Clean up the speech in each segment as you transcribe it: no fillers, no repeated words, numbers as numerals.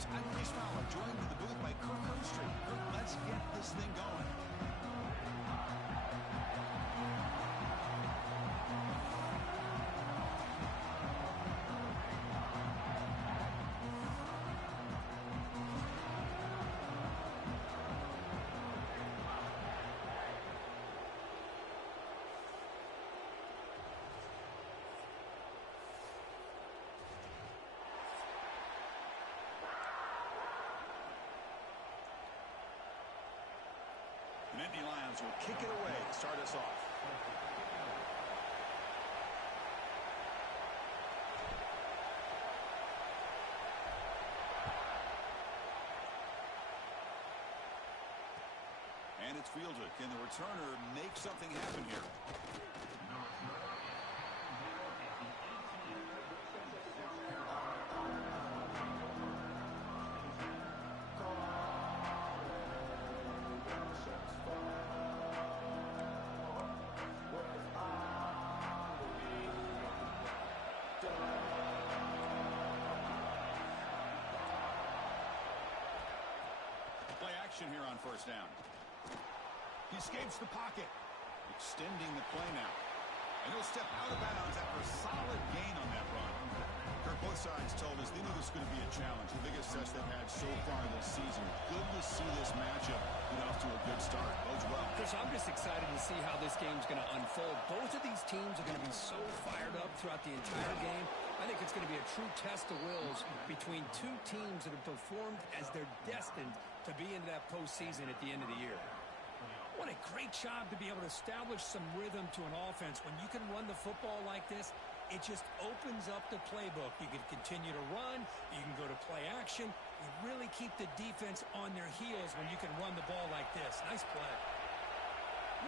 Sports. I'm Reese Fowler, joined in the booth by Kirk Herbstreit. Kirk, let's get this thing going. The Nittany Lions will kick it away to start us off. And it's fielded. Can the returner make something happen here? Play action here on first down. He escapes the pocket, extending the play now. And he'll step out of bounds after a solid gain on that run. Kirk, both sides told us they knew this was going to be a challenge. The biggest test they've had so far this season. Good to see this matchup get off to a good start. Bodes well. Chris, I'm just excited to see how this game's going to unfold. Both of these teams are going to be so fired up throughout the entire game. I think it's going to be a true test of wills between two teams that have performed as they're destined to be into that postseason at the end of the year. What a great job to be able to establish some rhythm to an offense. When you can run the football like this, it just opens up the playbook. You can continue to run. You can go to play action. You really keep the defense on their heels when you can run the ball like this. Nice play.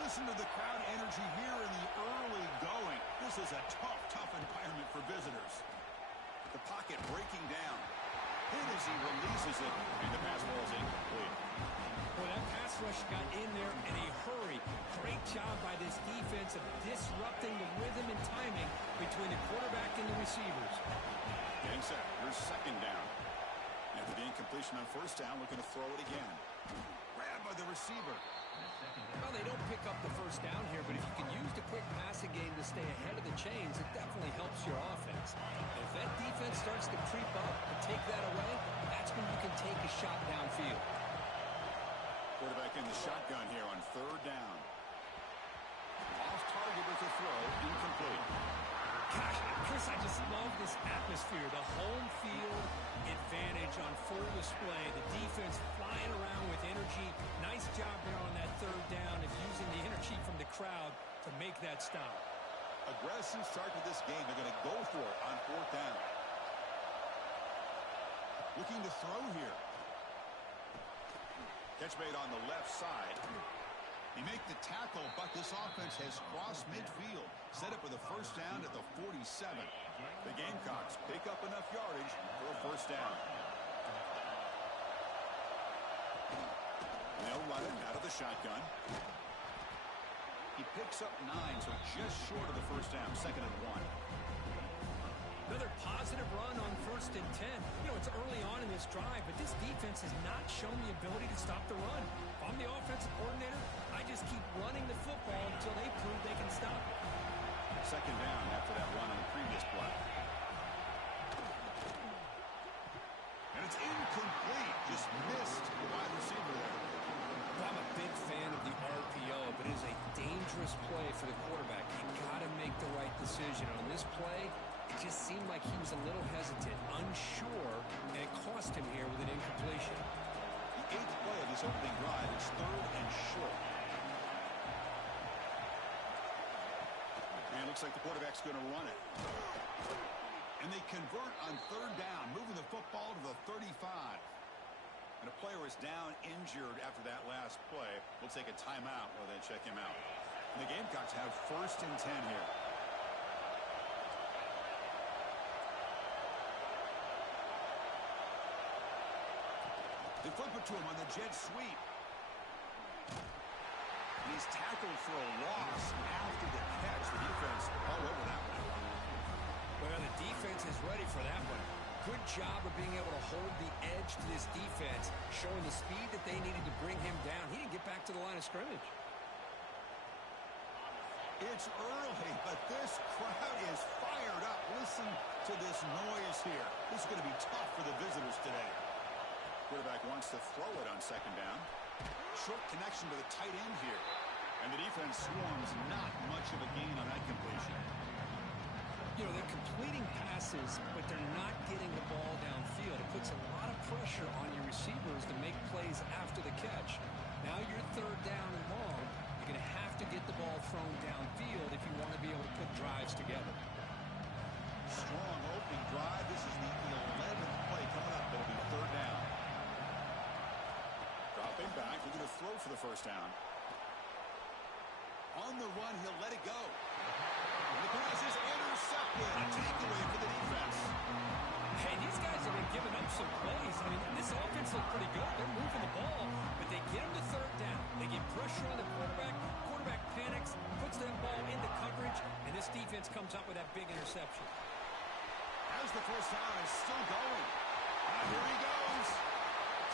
Listen to the crowd energy here in the early going. This is a tough environment for visitors. The pocket breaking down. Hit as he releases it, and the pass ball is incomplete. Boy, that pass rush got in there in a hurry. Great job by this defense of disrupting the rhythm and timing between the quarterback and the receivers. Getting set. Here's second down. After the incompletion on first down, looking to throw it again. Grabbed by the receiver. Well, they don't pick up the first down here, but if you can use the quick passing game to stay ahead of the chains, it definitely helps your offense. And if that defense starts to creep up and take that away, that's when you can take a shot downfield. Quarterback in the shotgun here on third down. Off target with the throw, incomplete. Gosh, Chris, I just love this atmosphere. The home field advantage on full display. The defense flying around with energy. Nice job there on that third down of using the energy from the crowd to make that stop. Aggressive start to this game. They're going to go for it on fourth down. Looking to throw here. Catch made on the left side. He make the tackle, but this offense has crossed midfield. Set up with a first down at the 47. The Gamecocks pick up enough yardage for a first down. They'll run it out of the shotgun. He picks up 9, so just short of the first down. Second and 1. Another positive run on first and 10. You know, it's early on in this drive, but this defense has not shown the ability to stop the run. If I'm the offensive coordinator, I just keep running the football until they prove they can stop it. Second down after that run on the previous play. And it's incomplete. Just missed the wide receiver there. Well, I'm a big fan of the RPO, but it is a dangerous play for the quarterback. You got to make the right decision. On this play, it just seemed like he was a little hesitant, unsure, and it cost him here with an incompletion. The 8th play of this opening drive is third and short. And it looks like the quarterback's going to run it. And they convert on third down, moving the football to the 35. And a player is down injured after that last play. We'll take a timeout while they check him out. And the Gamecocks have first and 10 here. They flip it to him on the jet sweep. And he's tackled for a loss after the catch. The defense all over that one. Well, the defense is ready for that one. Good job of being able to hold the edge to this defense, showing the speed that they needed to bring him down. He didn't get back to the line of scrimmage. It's early, but this crowd is fired up. Listen to this noise here. This is going to be tough for the visitors today. Quarterback wants to throw it on second down. Short connection to the tight end here. And the defense swarms, not much of a gain on that completion. You know, they're completing passes, but they're not getting the ball downfield. It puts a lot of pressure on your receivers to make plays after the catch. Now you're third down and long. You're going to have to get the ball thrown downfield if you want to be able to put drives together. Strong opening drive. This is the 11th play coming up. It'll be third down. Dropping back. Looking to throw for the first down. On the run, he'll let it go. The pass is intercepted. A takeaway for the defense. Hey, these guys have been giving up some plays. I mean, this offense looks pretty good. They're moving the ball, but they get him to third down. They get pressure on the quarterback. Quarterback panics, puts that ball into coverage, and this defense comes up with that big interception. As the first down is still going. Here he goes.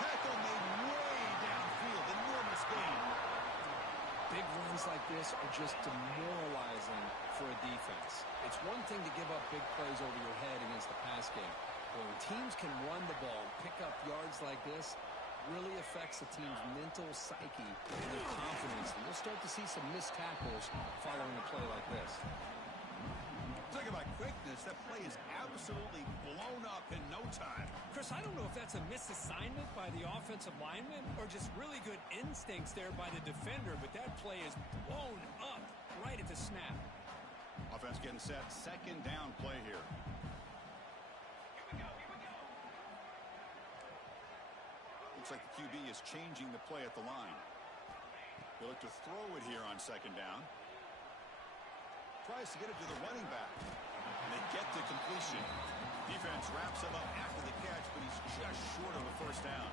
Tackle made way downfield. Enormous gain. Big runs like this are just demoralizing for a defense. It's one thing to give up big plays over your head against the pass game. But when teams can run the ball and pick up yards like this, really affects the team's mental psyche and their confidence. And you'll start to see some missed tackles following a play like this. Talking about quickness, that play is absolutely blown up in no time. Chris, I don't know if that's a misassignment by the offensive lineman or just really good instincts there by the defender, but that play is blown up right at the snap. Offense getting set. Second down play here. Looks like the QB is changing the play at the line. They look to throw it here on second down. Tries to get it to the running back. And they get to completion. Defense wraps him up after the catch, but he's just short of a first down.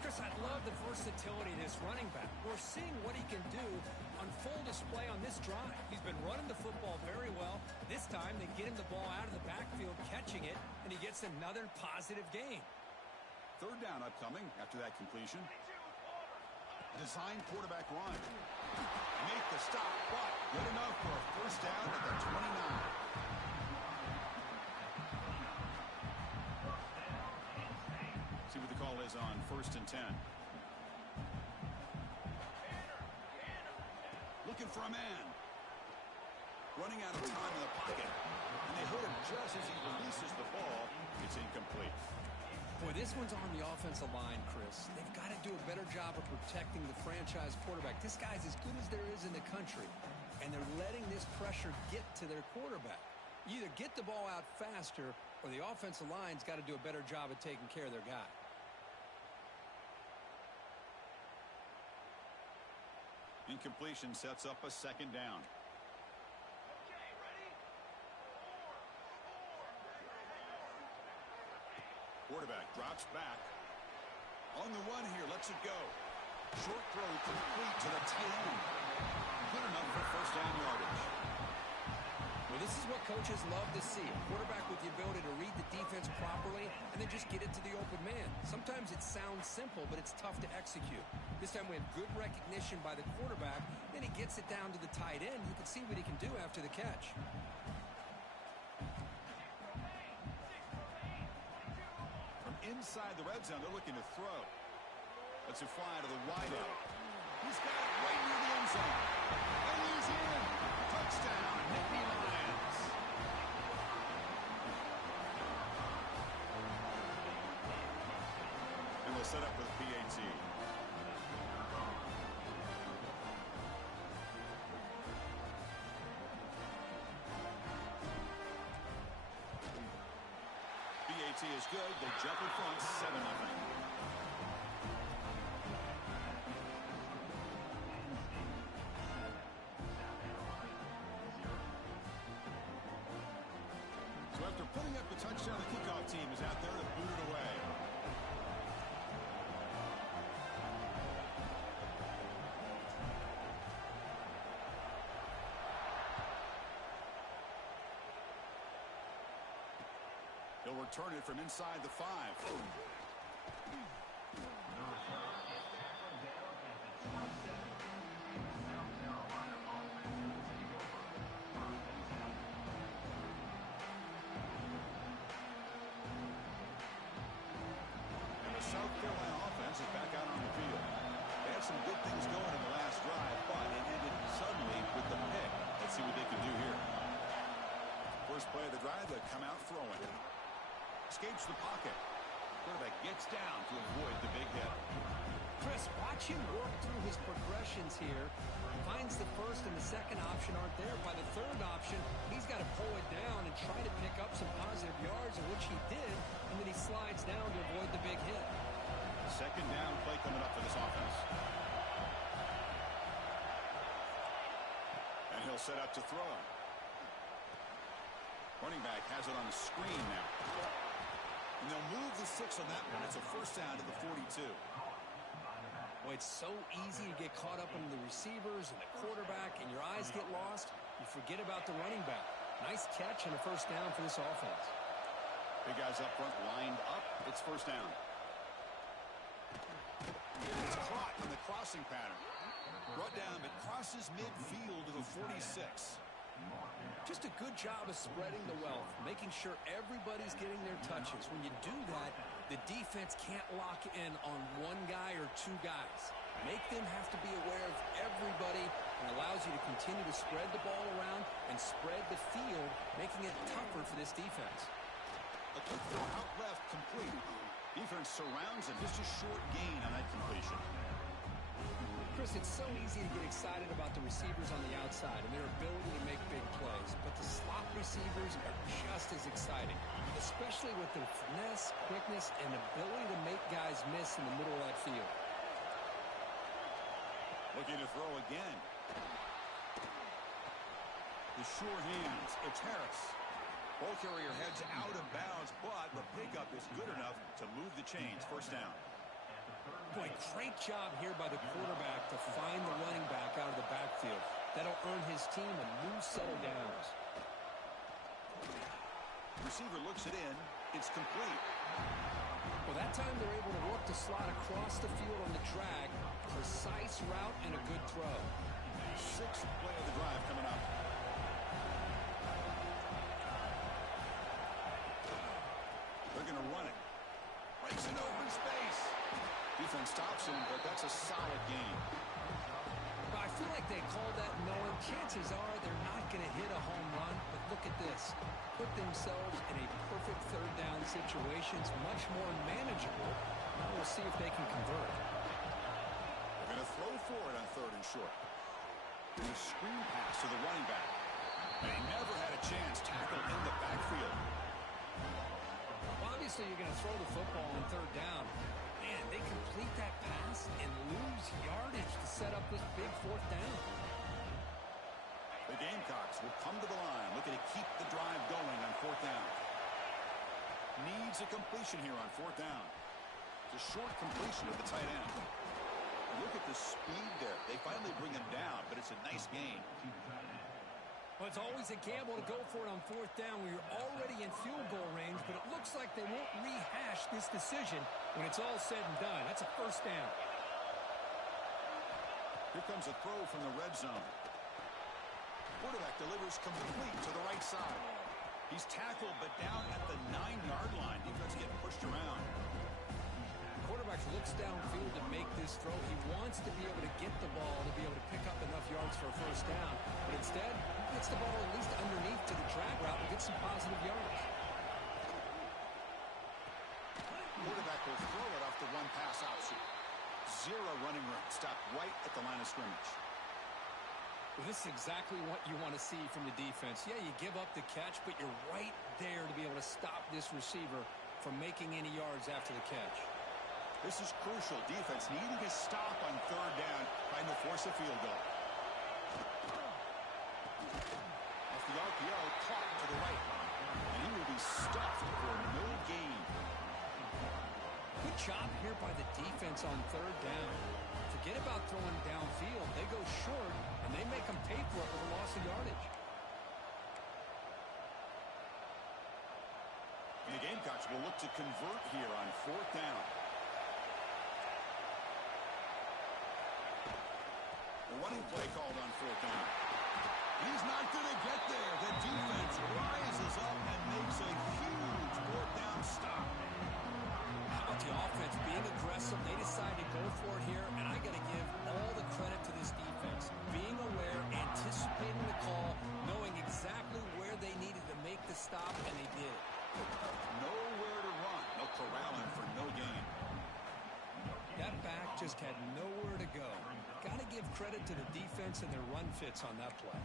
Chris, I love the versatility of this running back. We're seeing what he can do on full display on this drive. He's been running the football very well. This time, they get him the ball out of the backfield, catching it, and he gets another positive gain. Third down upcoming after that completion. Design quarterback run. Make the stop, but good enough for a first down at the 29. See what the call is on 1st and 10. Looking for a man. Running out of time in the pocket. And they hit him just as he releases the ball. It's incomplete. Boy, this one's on the offensive line, Chris. They've got to do a better job of protecting the franchise quarterback. This guy's as good as there is in the country, and they're letting this pressure get to their quarterback. You either get the ball out faster, or the offensive line's got to do a better job of taking care of their guy. Incompletion sets up a second down. Quarterback drops back. On the run here, lets it go. Short throw complete to the tight end. Good enough for first down yardage. Well, this is what coaches love to see. A quarterback with the ability to read the defense properly and then just get it to the open man. Sometimes it sounds simple, but it's tough to execute. This time we have good recognition by the quarterback. Then he gets it down to the tight end. You can see what he can do after the catch. Inside the red zone, they're looking to throw. Lets it fly to the wideout. He's got it right near the end zone. And he's in. Touchdown, Nittany Lions. And they'll set up with PAT. Is good. They jump in front, 7-0. So after putting up the touchdown, the kickoff team is out there to boot it away. He'll they'll return it from inside the 5. South Carolina offense is back out on the field. They had some good things going in the last drive, but it ended suddenly with the pick. Let's see what they can do here. First play of the drive, they come out throwing. Escapes the pocket. Quarterback gets down to avoid the big hit. Chris, watch him work through his progressions here. Finds the first and the second option aren't there. By the third option, he's got to pull it down and try to pick up some positive yards, which he did, and then he slides down to avoid the big hit. Second down play coming up for this offense. And he'll set up to throw. Running back has it on the screen now. And they'll move the 6 on that one. It's a first down to the 42. Boy, it's so easy to get caught up in the receivers and the quarterback, and your eyes get lost. You forget about the running back. Nice catch and a first down for this offense. Big guys up front lined up. It's first down. It's caught on the crossing pattern. Brought down, but crosses midfield to the 46. Just a good job of spreading the wealth, making sure everybody's getting their touches. When you do that, the defense can't lock in on one guy or two guys. Make them have to be aware of everybody, and allows you to continue to spread the ball around and spread the field, making it tougher for this defense. A quick throw out left, complete. Defense surrounds him. Just a short gain on that completion. Chris, it's so easy to get excited about the receivers on the outside and their ability to make big plays, but the slot receivers are just as exciting, especially with their finesse, quickness, and ability to make guys miss in the middle of that field. Looking to throw again. The sure hands. It's Harris. Ball carrier heads out of bounds, but the pickup is good enough to move the chains. First down. Boy, great job here by the quarterback to find the running back out of the backfield. That'll earn his team a new set of downs. Receiver looks it in. It's complete. Well, that time they're able to work the slot across the field on the drag. Precise route and a good throw. Sixth play of the drive coming up. They're going to run it. Breaks into open space. Defense stops him, but that's a solid gain. Well, I feel like they called that knowing chances are they're not going to hit a home run, but look at this. Put themselves in a perfect third down situation. It's much more manageable. Now we'll see if they can convert. They're going to throw for it on third and short. And a screen pass to the running back. And he never had a chance tackled in the backfield. Well, obviously you're going to throw the football on third down. Man, they complete that pass and lose yardage to set up this big fourth down. The Gamecocks will come to the line, looking to keep the drive going on fourth down. Needs a completion here on fourth down. It's a short completion of the tight end. Look at the speed there. They finally bring him down, but it's a nice gain. Well, it's always a gamble to go for it on fourth down when you're already in field goal range, but it looks like they won't rehash this decision when it's all said and done. That's a first down. Here comes a throw from the red zone. Quarterback delivers complete to the right side. He's tackled, but down at the 9-yard line. Defense getting pushed around. Quarterback looks downfield to make this throw. He wants to be able to get the ball to be able to pick up enough yards for a first down, but instead he gets the ball at least underneath to the drag route and gets some positive yards. Quarterback will throw it off the one pass option. Zero running room. Stopped right at the line of scrimmage. Well, this is exactly what you want to see from the defense. Yeah, you give up the catch, but you're right there to be able to stop this receiver from making any yards after the catch. This is crucial. Defense needing to stop on third down, trying to force a field goal. Off the RPO, caught to the right. And he will be stuffed for no gain. Good job here by the defense on third down. Forget about throwing downfield. They go short, and they make them pay for it with a loss of yardage. And the Gamecocks will look to convert here on 4th down. A running play called on 4th down. He's not going to get there. The defense rises up and makes a huge 4th down stop. How about the offense being aggressive? They decided to go for it here, and I got to give all the credit to this defense. Being aware, anticipating the call, knowing exactly where they needed to make the stop, and they did it. Nowhere to run. They'll corral him for no gain. That back just had nowhere to go. Got to give credit to the defense and their run fits on that play.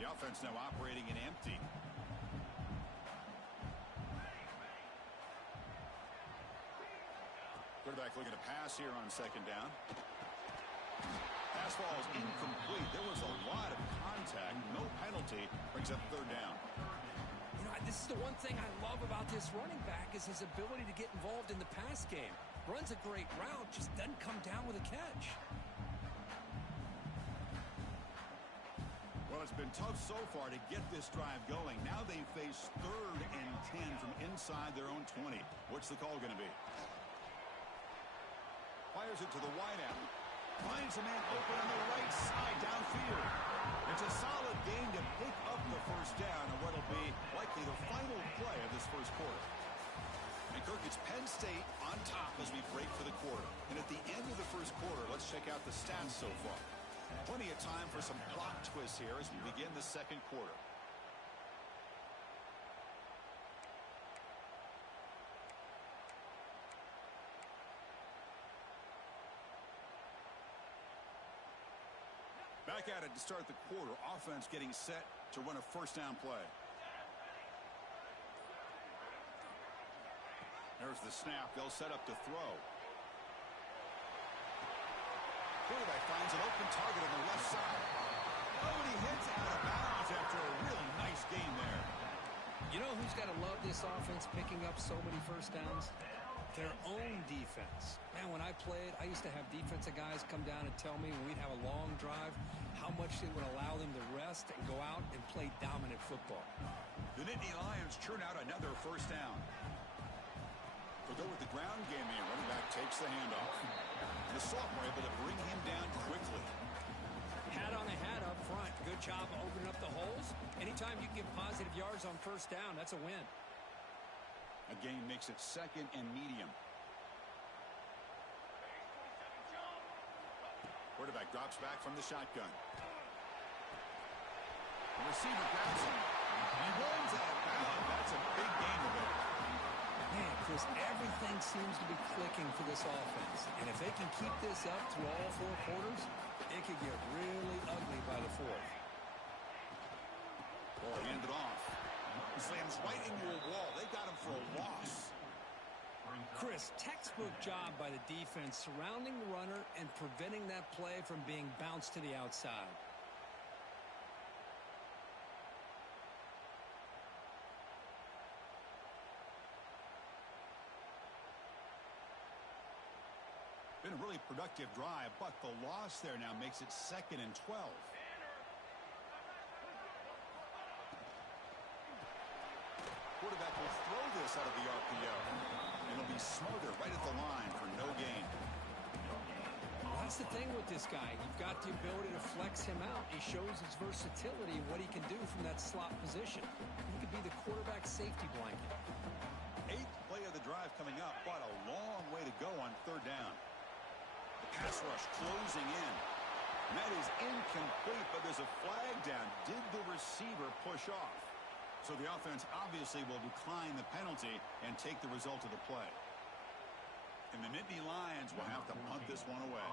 The offense now operating in empty. Quarterback looking to pass here on 2nd down. Pass ball is incomplete. There was a lot of contact. No penalty. Brings up 3rd down. You know, this is the one thing I love about this running back is his ability to get involved in the pass game. Runs a great route, just doesn't come down with a catch. Well, it's been tough so far to get this drive going. Now they face 3rd and 10 from inside their own 20. What's the call going to be? Fires it to the wideout. Finds a man open on the right side downfield. It's a solid gain to pick up the 1st down on what will be likely the final play of this 1st quarter. And Kirk, it's Penn State on top as we break for the quarter. And at the end of the 1st quarter, let's check out the stats so far. Plenty of time for some plot twists here as we begin the 2nd quarter. Back at it to start the quarter. Offense getting set to run a 1st down play. There's the snap. They'll set up to throw. Quarterback finds an open target on the left side. Oh, and he hits out of bounds after a really nice gain there. You know who's got to love this offense picking up so many 1st downs? Their own defense. Man, when I played, I used to have defensive guys come down and tell me when we'd have a long drive how much it would allow them to rest and go out and play dominant football. The Nittany Lions churn out another 1st down. They'll go with the ground game here. Running back takes the handoff. And the sophomore able to bring him down quickly. Hat on the hat up front. Good job opening up the holes. Anytime you can get positive yards on 1st down, that's a win. A gain makes it 2nd and medium. Quarterback drops back from the shotgun. The receiver grabs him. He runs out of bounds. That's a big gain there. Man, Chris, everything seems to be clicking for this offense. And if they can keep this up through all 4 quarters, it could get really ugly by the 4th. Ball handed off. He slams right into a wall. They got him for a loss. Chris, textbook job by the defense surrounding the runner and preventing that play from being bounced to the outside. Been a really productive drive, but the loss there now makes it 2nd and 12. Quarterback will throw this out of the RPO. And it'll be smothered right at the line for no gain. Well, that's the thing with this guy. You've got the ability to flex him out. He shows his versatility and what he can do from that slot position. He could be the quarterback safety blanket. 8th play of the drive coming up, but a long way to go on 3rd down. The pass rush closing in. And that is incomplete, but there's a flag down. Did the receiver push off? So the offense obviously will decline the penalty and take the result of the play. And the Nittany Lions will have to punt this one away.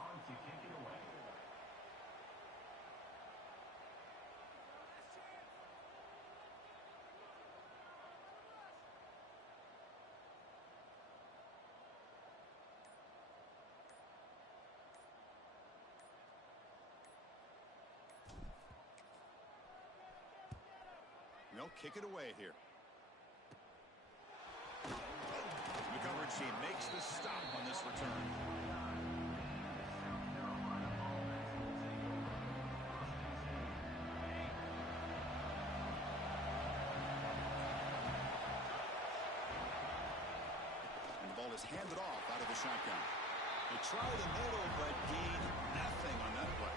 They'll kick it away here. The coverage team makes the stop on this return. ball is handed off out of the shotgun. They try the middle, but gain nothing on that play.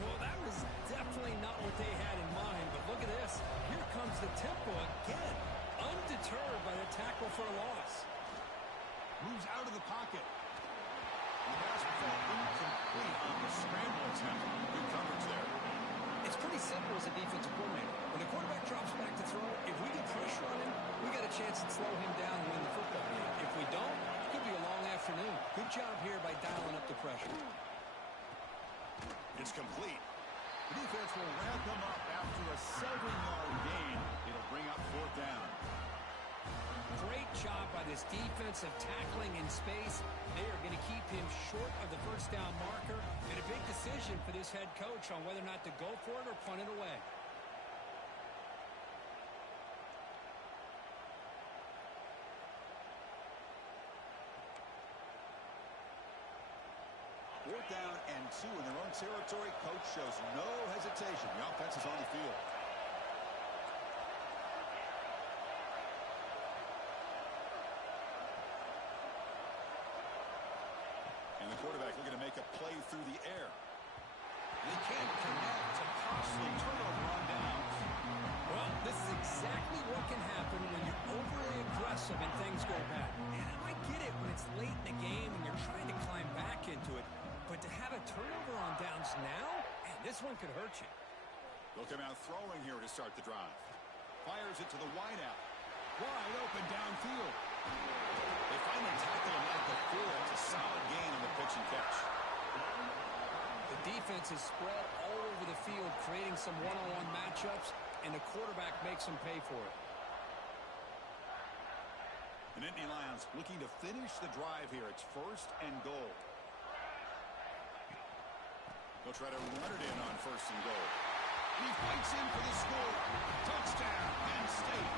Well, that was definitely not what they had in mind, but look at this. Here comes the tempo again, undeterred by the tackle for a loss. Moves out of the pocket. The pass ball incomplete on the scramble attempt. Good coverage there. It's pretty simple as a defensive coordinator. When the quarterback drops back to throw, if we get pressure on him, we got a chance to slow him down and win the football game. If we don't, it could be a long afternoon. Good job here by dialing up the pressure. It's complete. The defense will ramp them up after a 7-yard gain. It'll bring up 4th down. Great job by this defensive tackling in space. They are going to keep him short of the first down marker. And a big decision for this head coach on whether or not to go for it or punt it away. Fourth down and 2 in their own territory. Coach shows no hesitation. The offense is on the field. And the quarterback looking to make a play through the air. They can't connect. A costly turnover on downs. Well, this is exactly what can happen when you're overly aggressive and things go bad. And I get it when it's late in the game and you're trying to climb back into it. But to have a turnover on downs now, man, this one could hurt you. They'll come out throwing here to start the drive. Fires it to the wideout. Wide open downfield. They finally tackle him at the field. It's a solid gain on the pitch and catch. The defense is spread all over the field, creating some one-on-one matchups, and the quarterback makes them pay for it. The Nittany Lions looking to finish the drive here. It's 1st and goal. They'll try to run it in on 1st and goal. He fights in for the score. Touchdown, Penn State.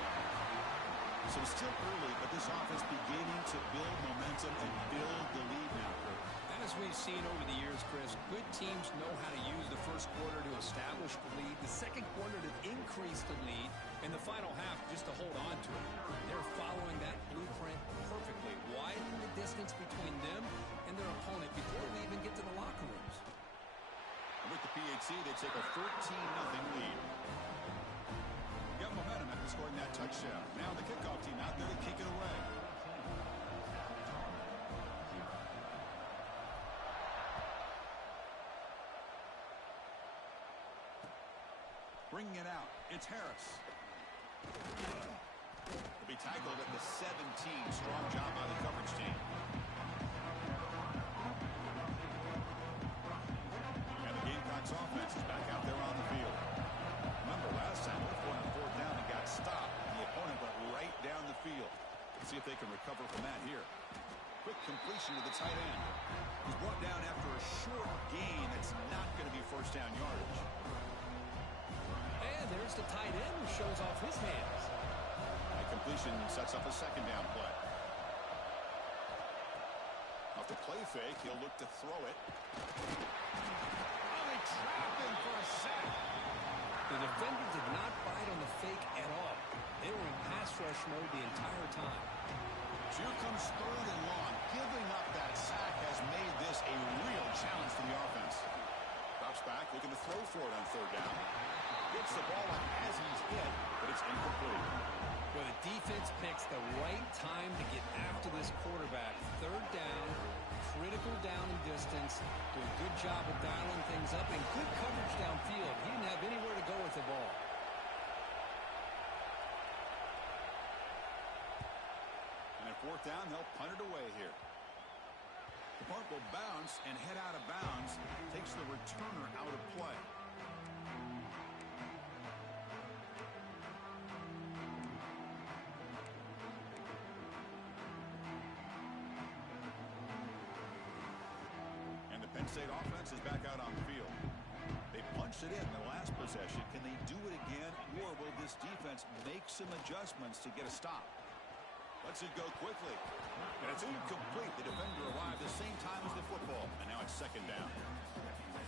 So it's still early, but this offense beginning to build momentum and build the lead now, Chris. As we've seen over the years, Chris, good teams know how to use the first quarter to establish the lead, the second quarter to increase the lead, and the final half just to hold on to it. They're following that blueprint perfectly, widening the distance between them and their opponent before they even get to the locker rooms. And with the PHC, they take a 14-0 lead. Got momentum after scoring that touchdown. Now the kickoff team out there to kick it away. Bringing it out, it's Harris. He'll be tackled at the 17. Strong job by the coverage team. And the Gamecocks offense is back out there on the field. Remember last time, they were on 4th down and got stopped. The opponent went right down the field. Let's see if they can recover from that here. Quick completion to the tight end. He's brought down after a short gain that's not going to be 1st down yardage. And there's the tight end who shows off his hands. That completion sets up a 2nd down play. Off the play fake, he'll look to throw it. Oh, they trap him for a sack. The defender did not bite on the fake at all. They were in pass rush mode the entire time. Here comes 3rd and long. Giving up that sack has made this a real challenge for the offense. Drops back, looking to throw for it on 3rd down. Gets the ball up as he's hit, but it's incomplete. Well, the defense picks the right time to get after this quarterback. 3rd down, critical down and distance. Do a good job of dialing things up and good coverage downfield. He didn't have anywhere to go with the ball. And at 4th down, they'll punt it away here. The punt will bounce and head out of bounds. Takes the returner out of play. Penn State offense is back out on the field. They punched it in the last possession. Can they do it again, or will this defense make some adjustments to get a stop? Lets it go quickly. And it's incomplete. The defender arrived the same time as the football, and now it's 2nd down.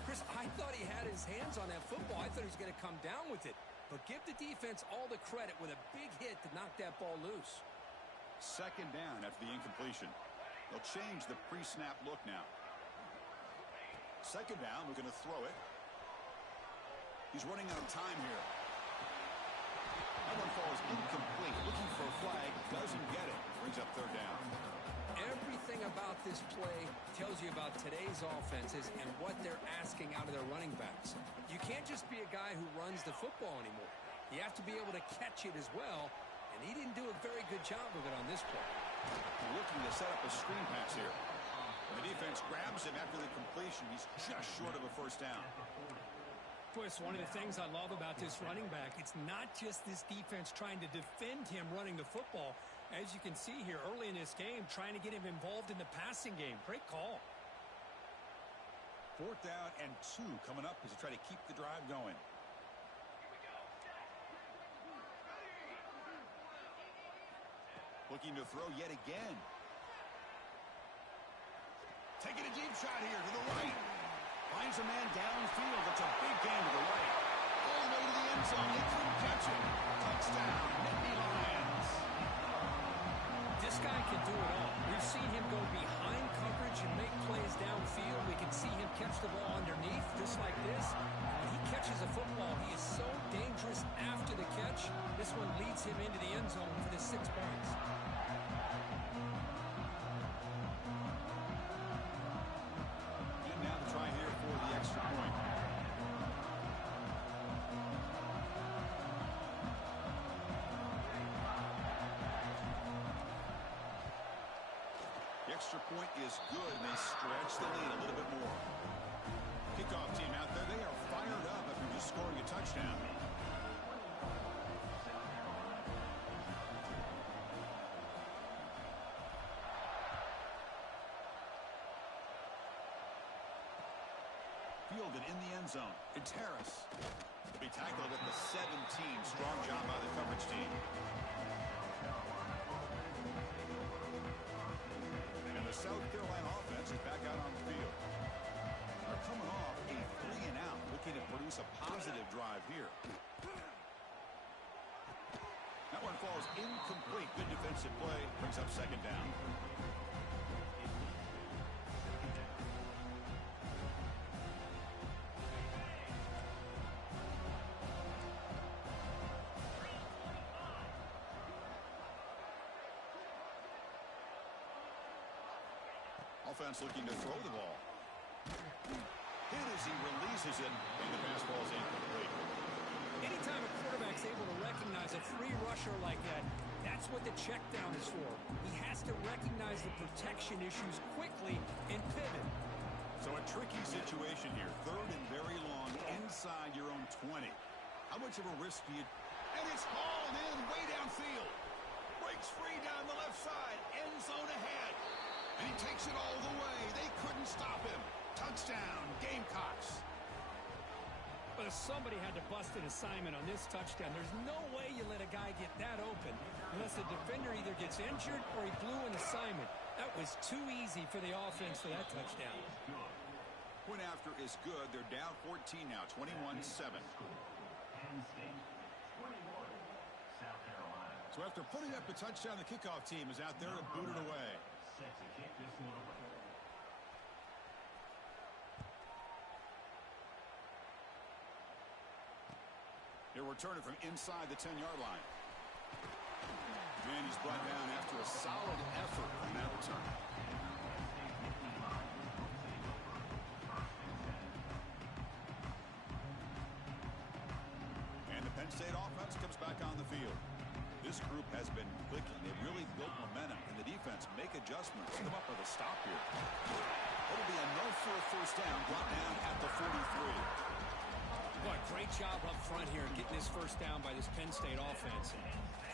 Chris, I thought he had his hands on that football. I thought he was going to come down with it. But give the defense all the credit with a big hit to knock that ball loose. Second down after the incompletion. They'll change the pre-snap look now. Second down, we're going to throw it. He's running out of time here. That one falls incomplete. Looking for a flag, doesn't get it. Brings up third down. Everything about this play tells you about today's offenses and what they're asking out of their running backs. You can't just be a guy who runs the football anymore. You have to be able to catch it as well, and he didn't do a very good job of it on this play. Looking to set up a screen pass here. And the defense grabs him after the completion. He's just short of a first down. Boy, it's one of the things I love about this running back. It's not just this defense trying to defend him running the football. As you can see here early in this game, trying to get him involved in the passing game. Great call. Fourth down and 2 coming up as they try to keep the drive going. Looking to throw yet again. Taking a deep shot here to the right. Finds a man downfield. It's a big gain to the right. All the way to the end zone. They couldn't catch it. Touchdown, Nittany Lions. This guy can do it all. We've seen him go behind coverage and make plays downfield. We can see him catch the ball underneath, just like this. When he catches a football, he is so dangerous after the catch. This one leads him into the end zone for the 6 points. And now the try here for the extra point. The extra point is good, and they stretch the lead a little bit more. Kickoff team out there, they are fired up after just scoring a touchdown. Fielded in the end zone. It's Harris. He'll be tackled at the 17. Strong job by the coverage team. And the South Carolina offense is back out on the field. They're coming off a 3-and-out, looking to produce a positive drive here. That one falls incomplete. Good defensive play. Brings up second down. Offense looking to throw the ball. Hit as he releases it, and the pass ball is incomplete. Anytime a quarterback's able to recognize a free rusher like that, that's what the check down is for. He has to recognize the protection issues quickly and pivot. So a tricky situation here. Third and very long inside your own 20. How much of a risk do you... And it's hauled in way downfield. Breaks free down the left side. End zone ahead. And he takes it all the way. They couldn't stop him. Touchdown, Gamecocks. But somebody had to bust an assignment on this touchdown. There's no way you let a guy get that open unless the defender either gets injured or he blew an assignment. That was too easy for the offense for that touchdown. Point after is good. They're down 14 now, 21-7. So after putting up a touchdown, the kickoff team is out there to boot it away. He'll return it from inside the 10-yard line. And he's brought down after a solid effort on that return. And the Penn State offense comes back on the field. This group has been clicking. They've really built momentum, and the defense make adjustments. Come up with a stop here. It'll be enough for a first down, brought down at the 43. Boy, great job up front here getting this first down by this Penn State offense. And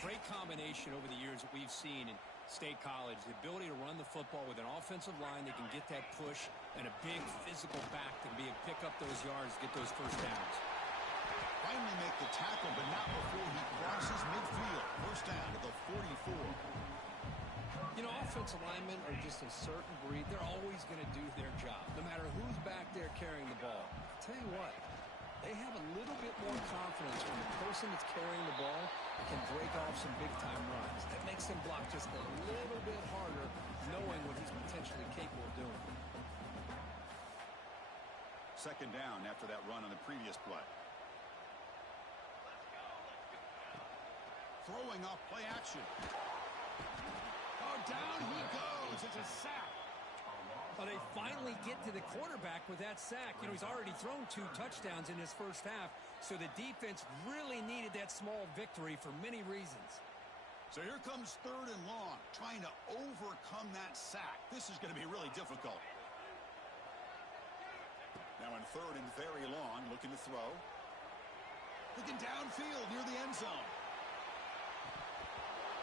great combination over the years that we've seen in State College. The ability to run the football with an offensive line that can get that push and a big physical back that can pick up those yards, get those first downs. Finally make the tackle, but not before he crosses midfield. First down to the 44. You know, offensive linemen are just a certain breed. They're always going to do their job, no matter who's back there carrying the ball. I'll tell you what, They have a little bit more confidence when the person that's carrying the ball can break off some big-time runs. That makes them block just a little bit harder, knowing what he's potentially capable of doing. Second down after that run on the previous play. Throwing off play action. Oh, down he goes. It's a sack. Well, they finally get to the quarterback with that sack. You know, he's already thrown 2 touchdowns in his first half, so the defense really needed that small victory for many reasons. So here comes 3rd and long, trying to overcome that sack. This is going to be really difficult. Now in 3rd and very long, looking to throw. Looking downfield near the end zone.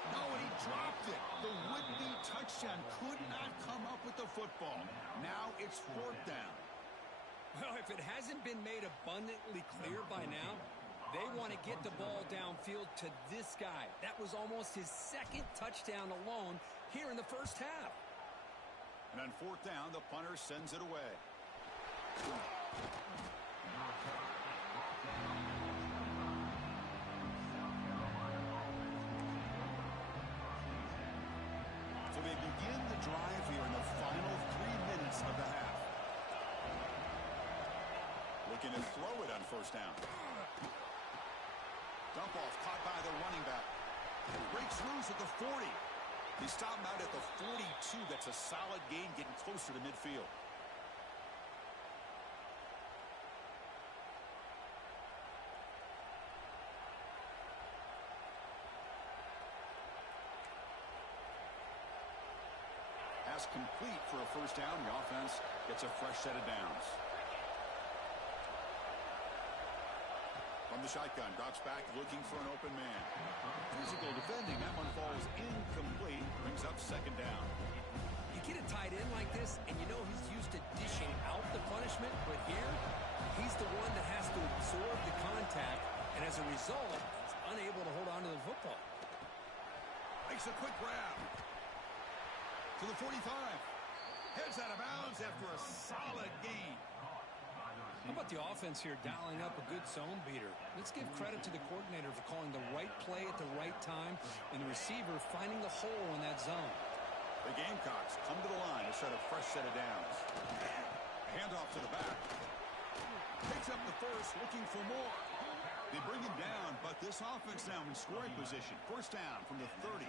No, and he dropped it. The would-be touchdown could not come up with the football. Now it's 4th down. Well, if it hasn't been made abundantly clear by now, they want to get the ball downfield to this guy. That was almost his 2nd touchdown alone here in the first half. And on 4th down, the punter sends it away. So they begin the drive here in the final 3 minutes of the half. Looking to throw it on 1st down. Dump off caught by the running back. Breaks loose at the 40. He stopped out at the 42. That's a solid gain, getting closer to midfield. Pass complete for a 1st down. The offense gets a fresh set of downs. From the shotgun, drops back looking for an open man. Physical defending. That one falls incomplete. Brings up 2nd down. You get a tight end like this, and you know he's used to dishing out the punishment, but here, he's the one that has to absorb the contact, and as a result, he's unable to hold on to the football. Makes a quick grab. To the 45. Heads out of bounds after a solid gain. How about the offense here dialing up a good zone beater? Let's give credit to the coordinator for calling the right play at the right time and the receiver finding the hole in that zone. The Gamecocks come to the line to set a fresh set of downs. Handoff to the back. Picks up the first, looking for more. They bring him down, but this offense now in scoring position. 1st down from the 30.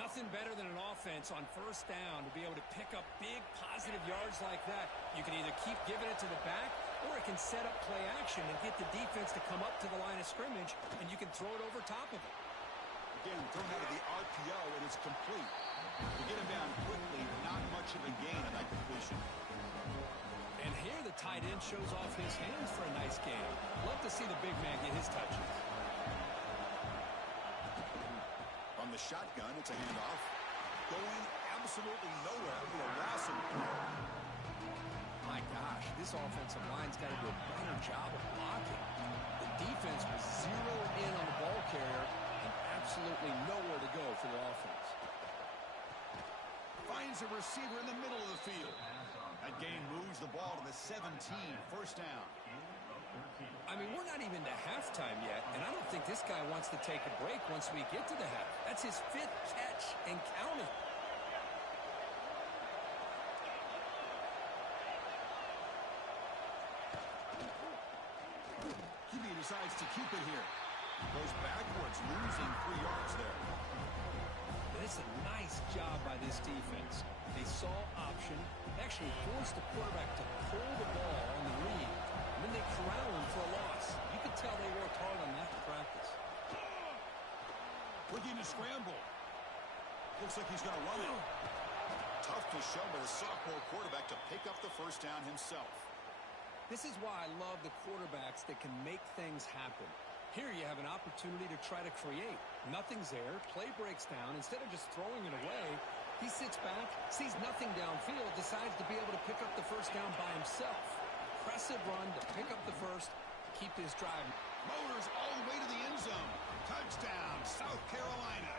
Nothing better than an offense on 1st down to be able to pick up big positive yards like that. You can either keep giving it to the back, or it can set up play action and get the defense to come up to the line of scrimmage, and you can throw it over top of it. Again, thrown out of the RPO, and it's complete. To get him down quickly, not much of a gain on that completion. And here the tight end shows off his hands for a nice game. Love to see the big man get his touches. On the shotgun, it's a handoff. Going absolutely nowhere for a loss of. My gosh, this offensive line's got to do a better job of blocking. The defense was zeroed in on the ball carrier and absolutely nowhere to go for the offense. Finds a receiver in the middle of the field. That gain moves the ball to the 17. 1st down. I mean, we're not even to halftime yet, and I don't think this guy wants to take a break once we get to the half. That's his 5th catch and counting. QB decides to keep it here. Goes backwards, losing 3 yards there. It's a nice job by this defense. They saw option, actually forced the quarterback to pull the ball on the read, and then they corral him for a loss. You could tell they worked hard on that in practice. Looking to scramble. Looks like he's going to run it. Tough to show by the sophomore quarterback to pick up the 1st down himself. This is why I love the quarterbacks that can make things happen. Here you have an opportunity to try to create. Nothing's there. Play breaks down. Instead of just throwing it away, he sits back, sees nothing downfield, decides to be able to pick up the 1st down by himself. Impressive run to pick up the first, keep this drive. Motors all the way to the end zone. Touchdown, South Carolina.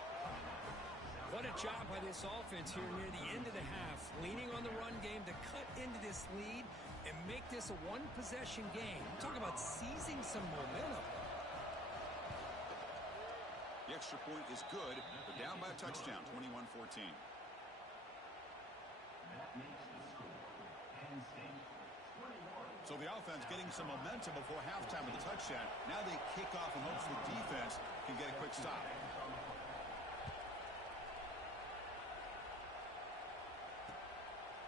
What a job by this offense here near the end of the half. Leaning on the run game to cut into this lead and make this a one-possession game. Talk about seizing some momentum. The extra point is good. They're down by a touchdown, 21-14. So the offense getting some momentum before halftime with the touchdown. Now they kick off in hopes the defense can get a quick stop.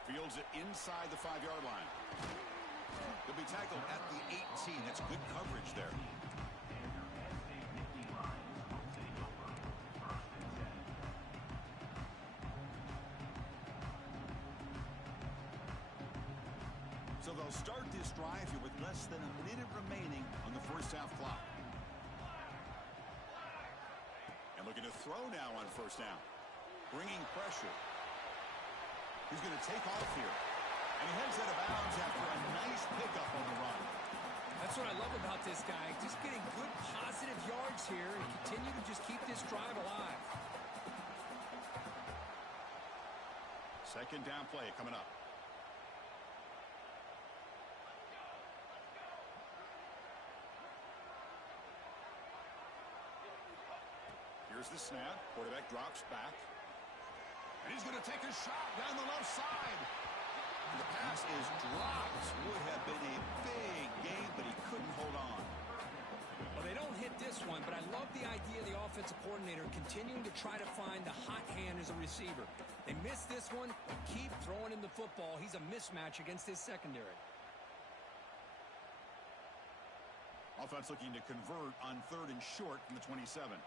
Fields it inside the 5-yard line. They'll be tackled at the 18. That's good coverage there. So they'll start this drive here with less than a minute remaining on the first half clock. And looking to throw now on first down. Bringing pressure. He's going to take off here. And he heads out of bounds after a nice pickup on the run. That's what I love about this guy. Just getting good positive yards here and continue to just keep this drive alive. Second down play coming up. Here's the snap. Quarterback drops back. And he's going to take a shot down the left side. The pass is dropped. Would have been a big game, but he couldn't hold on. Well, they don't hit this one, but I love the idea of the offensive coordinator continuing to try to find the hot hand as a receiver. They missed this one, but keep throwing him the football. He's a mismatch against his secondary. Offense looking to convert on 3rd and short from the 27.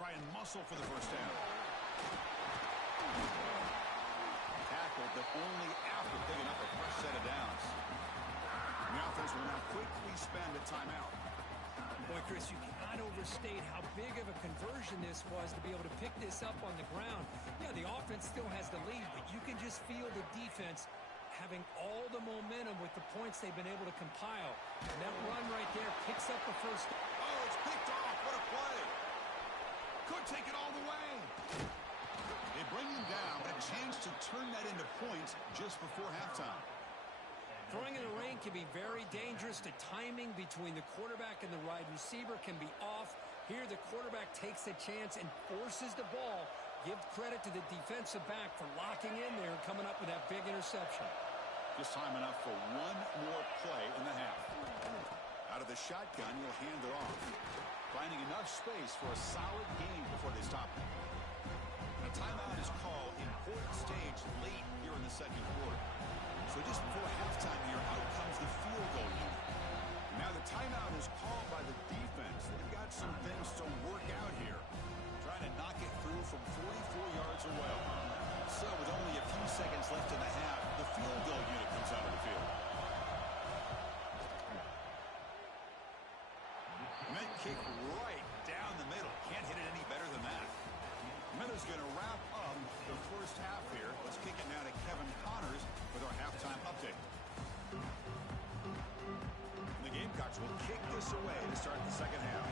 Try and muscle for the first down. Tackled, but only after picking up a fresh set of downs. And the offense will now quickly spend a timeout. Boy, Chris, you cannot overstate how big of a conversion this was to be able to pick this up on the ground. Yeah, the offense still has the lead, but you can just feel the defense having all the momentum with the points they've been able to compile. And that run right there picks up the first. Oh, it's picked off. What a play. Could take it all the way. They bring him down, but a chance to turn that into points just before halftime. Throwing in the rain can be very dangerous. The timing between the quarterback and the wide receiver can be off. Here, the quarterback takes a chance and forces the ball. Give credit to the defensive back for locking in there and coming up with that big interception. Just time enough for one more play in the half. Out of the shotgun, he'll hand it off. Finding enough space for a solid gain before they stop him. A timeout is called, important stage late here in the second quarter. So just before halftime here, out comes the field goal unit. Now the timeout is called by the defense. They've got some things to work out here. Trying to knock it through from 44 yards away. So with only a few seconds left in the half, the field goal unit comes out of the field. And that kick right down the middle. Can't hit it any better than that. Miller's going to wrap up the first half here. Let's kick it now to Kevin Connors with our halftime update. And the Gamecocks will kick this away to start the second half.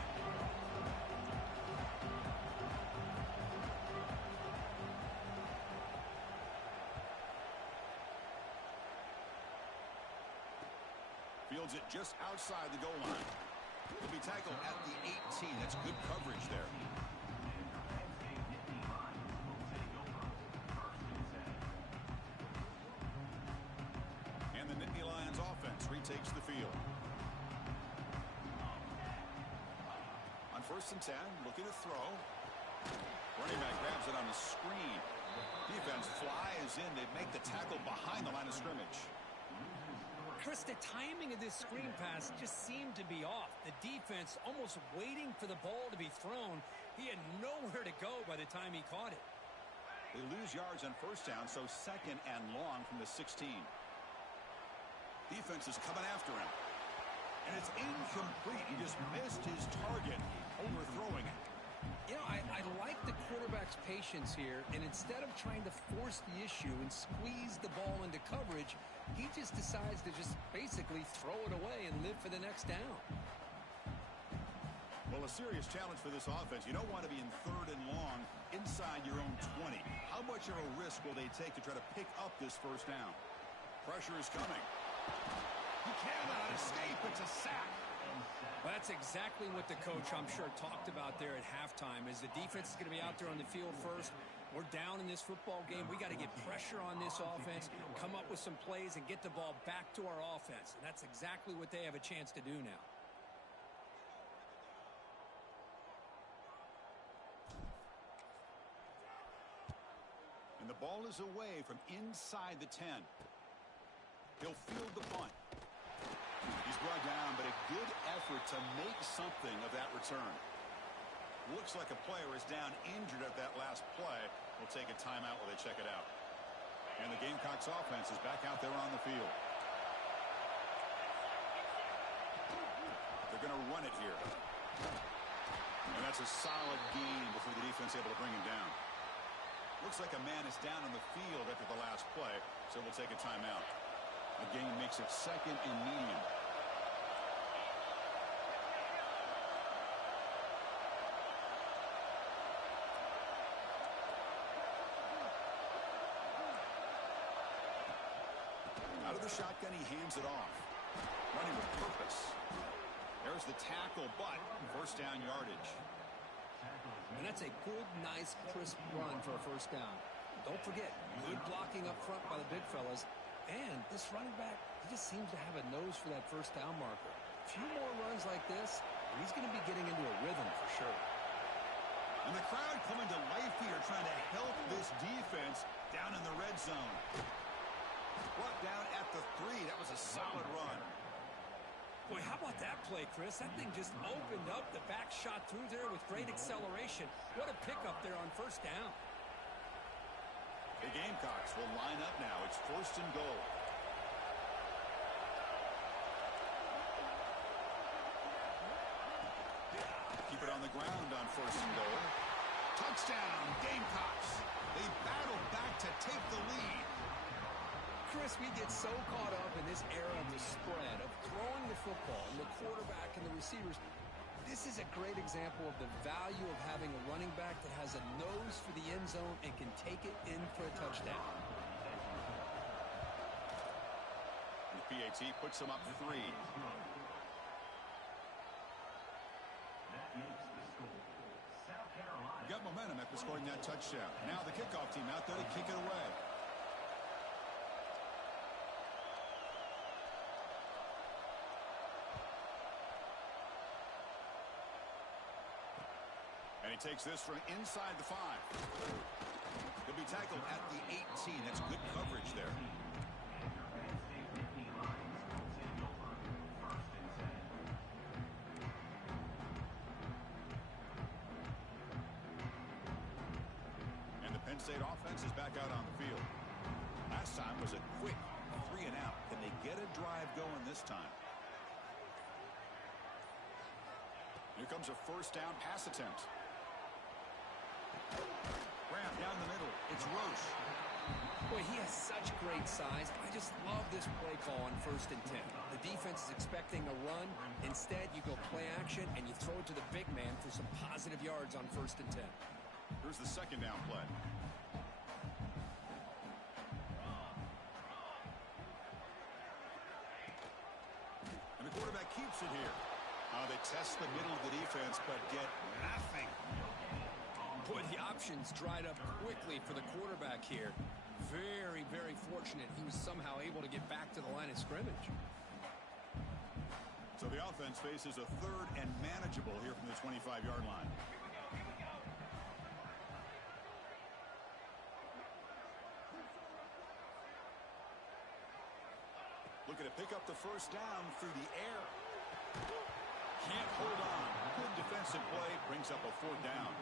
Fields it just outside the goal line. He'll be tackled at the 18. That's good coverage there. And the Nittany Lions offense retakes the field. On 1st and 10, looking to throw. Running back grabs it on the screen. Defense flies in. They make the tackle behind the line of scrimmage. Chris, the timing of this screen pass just seemed to be off. The defense almost waiting for the ball to be thrown. He had nowhere to go by the time he caught it. They lose yards on first down, so 2nd and long from the 16. Defense is coming after him. And it's incomplete. He just missed his target, overthrowing it. You know, I like the quarterback's patience here, and instead of trying to force the issue and squeeze the ball into coverage, he just decides to just basically throw it away and live for the next down. Well, Well, a serious challenge for this offense. You don't want to be in 3rd and long inside your own 20. How much of a risk will they take to try to pick up this first down? Pressure is coming. He cannot escape. It's a sack. Well, that's exactly what the coach, I'm sure, talked about there at halftime, is the defense is going to be out there on the field first. We're down in this football game. We got to get pressure on this offense, come up with some plays, and get the ball back to our offense. And that's exactly what they have a chance to do now. And the ball is away from inside the 10. He'll field the punt. He's brought down, but a good effort to make something of that return. Looks like a player is down injured at that last play. We'll take a timeout while they check it out. And the Gamecocks offense is back out there on the field. They're going to run it here. And that's a solid gain before the defense able to bring him down. Looks like a man is down on the field after the last play, so we'll take a timeout. The gain makes it 2nd and medium. Out of the shotgun, he hands it off. Running with purpose. There's the tackle, but first down yardage. And that's a good, nice, crisp run for a first down. Don't forget, good blocking up front by the big fellas. And this running back, he just seems to have a nose for that first down marker. A few more runs like this, and he's going to be getting into a rhythm for sure. And the crowd coming to life here, trying to help this defense down in the red zone. Brought down at the 3. That was a solid run. Boy, how about that play, Chris? That thing just opened up. The back shot through there with great acceleration. What a pickup there on first down. The Gamecocks will line up now. It's 1st and goal. Keep it on the ground on 1st and goal. Touchdown, Gamecocks. They battle back to take the lead. Chris, we get so caught up in this era of the spread, of throwing the football, and the quarterback and the receivers. This is a great example of the value of having a running back that has a nose for the end zone and can take it in for a touchdown. The PAT puts them up 3. Got momentum after scoring that touchdown. Now the kickoff team out there to kick it away. And he takes this from inside the 5. He'll be tackled at the 18. That's good coverage there. And the Penn State offense is back out on the field. Last time was a quick 3 and out. Can they get a drive going this time? Here comes a first down pass attempt. Graham down the middle. It's Roche. Boy, he has such great size. I just love this play call on 1st and 10. The defense is expecting a run. Instead, you go play action, and you throw it to the big man for some positive yards on 1st and 10. Here's the 2nd down play. And the quarterback keeps it here. They test the middle of the defense, but get nothing. Boy, the options dried up quickly for the quarterback here. Very, very fortunate he was somehow able to get back to the line of scrimmage. So the offense faces a 3rd and manageable here from the 25-yard line. Looking to pick up the first down through the air. Can't hold on. Good defensive play brings up a 4th down.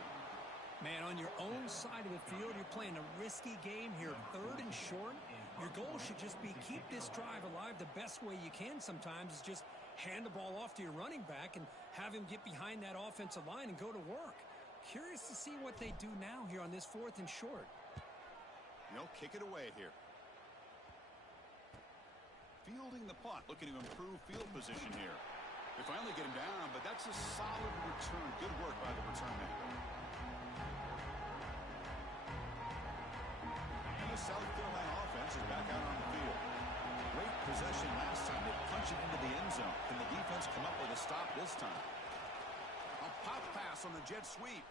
Man, on your own side of the field, you're playing a risky game here, 3rd and short. Your goal should just be keep this drive alive the best way you can sometimes is just hand the ball off to your running back and have him get behind that offensive line and go to work. Curious to see what they do now here on this 4th and short. They'll kick it away here. Fielding the punt, looking to improve field position here. They finally get him down, but that's a solid return. Good work by the return man. And the South Carolina offense is back out on the field. Great possession last time. They punch it into the end zone. Can the defense come up with a stop this time? A pop pass on the jet sweep.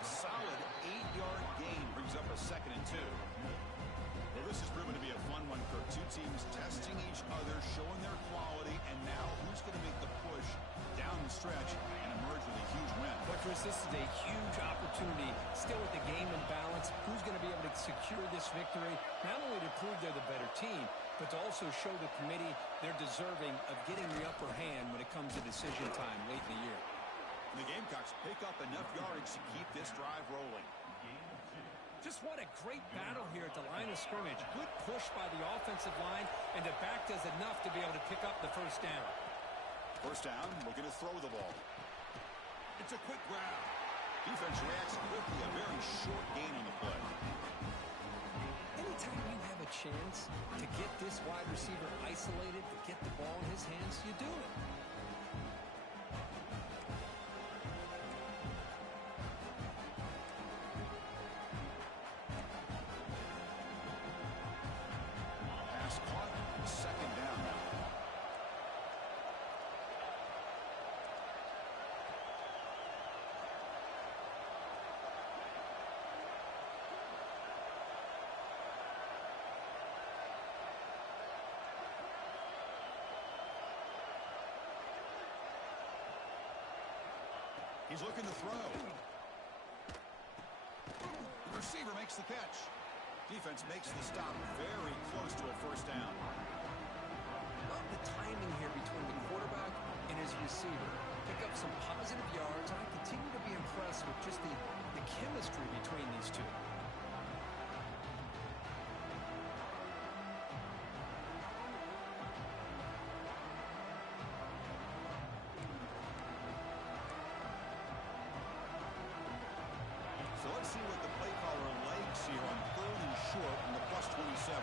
Solid 8-yard gain brings up a 2nd and 2. Well, this has proven to be a fun one for two teams testing each other, showing their quality, and now who's going to make the push down the stretch and emerge with a huge win. But Chris, this is a huge opportunity. Still with the game in balance, who's going to be able to secure this victory, not only to prove they're the better team, but to also show the committee they're deserving of getting the upper hand when it comes to decision time late in the year. The Gamecocks pick up enough yardage to keep this drive rolling. Just what a great battle here at the line of scrimmage. Good push by the offensive line, and the back does enough to be able to pick up the first down. First down, looking to throw the ball. It's a quick grab. Defense reacts quickly, a very short gain on the play. Anytime you have a chance to get this wide receiver isolated, to get the ball in his hands, you do it. Pass caught, 2nd down now. He's looking to throw. Receiver makes the catch. Defense makes the stop very close to a first down. Love the timing here between the quarterback and his receiver. Pick up some positive yards, and I continue to be impressed with just the chemistry between these two. So let's see what the play caller likes here on 3rd and short on the +27.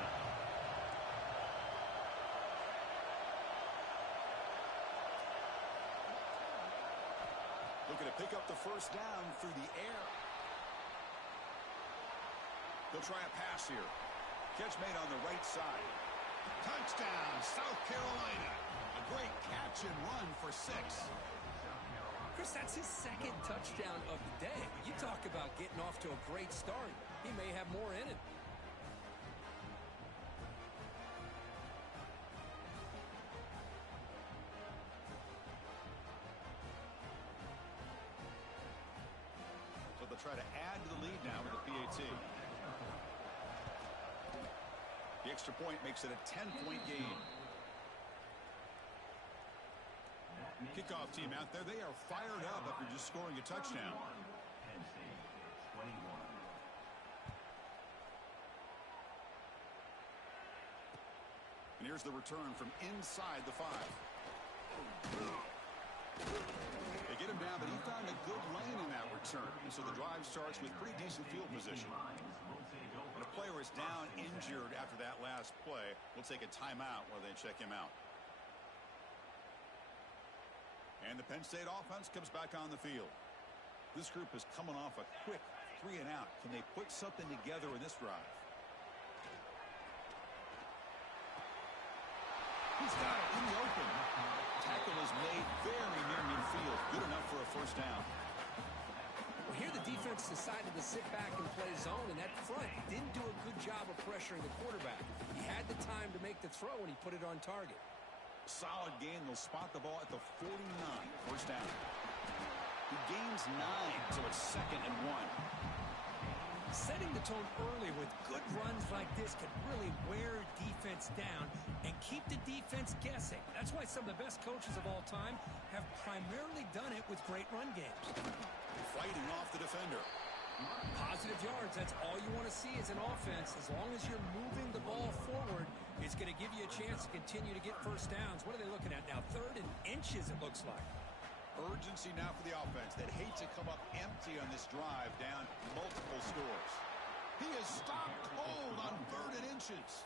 Looking to pick up the first down through the air. They'll try a pass here. Catch made on the right side. Touchdown, South Carolina. A great catch and run for 6. Chris, that's his 2nd touchdown of the day. You talk about getting off to a great start. He may have more in it. So they'll try to add to the lead now with the PAT. The extra point makes it a 10-point game. Kickoff team out there, they are fired up after just scoring a touchdown. And here's the return from inside the 5. They get him down, but he found a good lane in that return. And so the drive starts with pretty decent field position. And a player is down injured after that last play. We'll take a timeout while they check him out. And the Penn State offense comes back on the field. This group is coming off a quick 3 and out. Can they put something together in this drive? He's got it in the open. Tackle is made very near midfield. Good enough for a first down. Well, here the defense decided to sit back and play zone, and that front didn't do a good job of pressuring the quarterback. He had the time to make the throw, and he put it on target. Solid gain. They'll spot the ball at the 49. First down. He gains 9, so it's 2nd and 1. Setting the tone early with good runs like this can really wear defense down and keep the defense guessing. That's why some of the best coaches of all time have primarily done it with great run games. Fighting off the defender. Positive yards, that's all you want to see as an offense. As long as you're moving the ball forward, it's going to give you a chance to continue to get first downs. What are they looking at now? 3rd and inches, it looks like. Urgency now for the offense that hate to come up empty on this drive down multiple scores. He is stopped cold on 3rd and inches.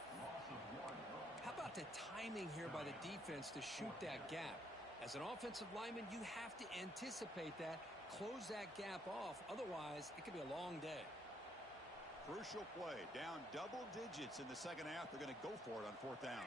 How about the timing here by the defense to shoot that gap? As an offensive lineman, you have to anticipate that, close that gap off. Otherwise, it could be a long day. Crucial play. Down double digits in the second half. They're going to go for it on fourth down.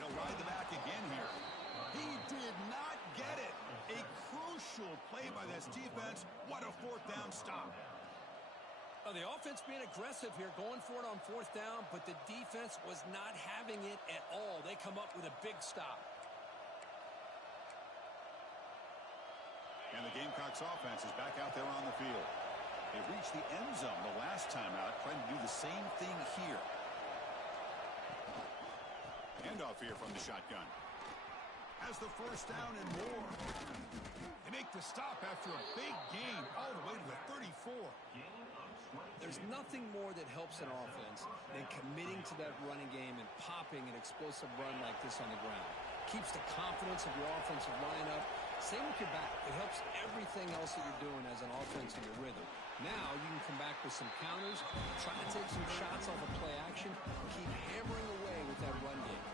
He'll ride the back again here. He did not get it. A crucial play by this defense. What a fourth down stop. Oh, the offense being aggressive here, going for it on fourth down, but the defense was not having it at all. They come up with a big stop. And the Gamecocks offense is back out there on the field. They reached the end zone the last time out, trying to do the same thing here. Handoff here from the shotgun. Has the first down and more. They make the stop after a big gain all the way to the 34. There's nothing more that helps an offense than committing to that running game and popping an explosive run like this on the ground. Keeps the confidence of your offensive line up. Same with your back. It helps everything else that you're doing as an offense in your rhythm. Now you can come back with some counters, try to take some shots off of play action, keep hammering away with that run game.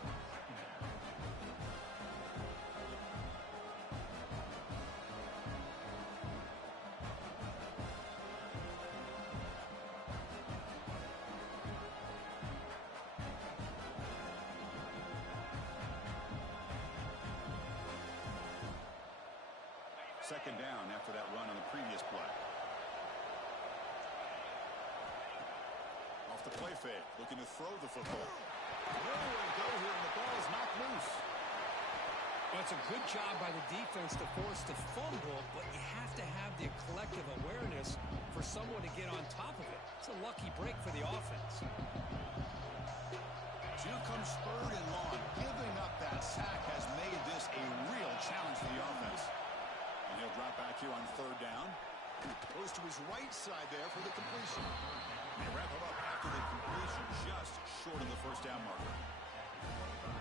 Second down after that run on the previous play. Off the play fake, looking to throw the football. Nowhere to go here, and the ball is knocked loose. Well, it's a good job by the defense to force the fumble, but you have to have the collective awareness for someone to get on top of it. It's a lucky break for the offense. Here comes third and long. Giving up that sack has made this a real challenge for the offense. And he'll drop back here on third down. Goes to his right side there for the completion. They wrap him up after the completion, just short of the first down marker.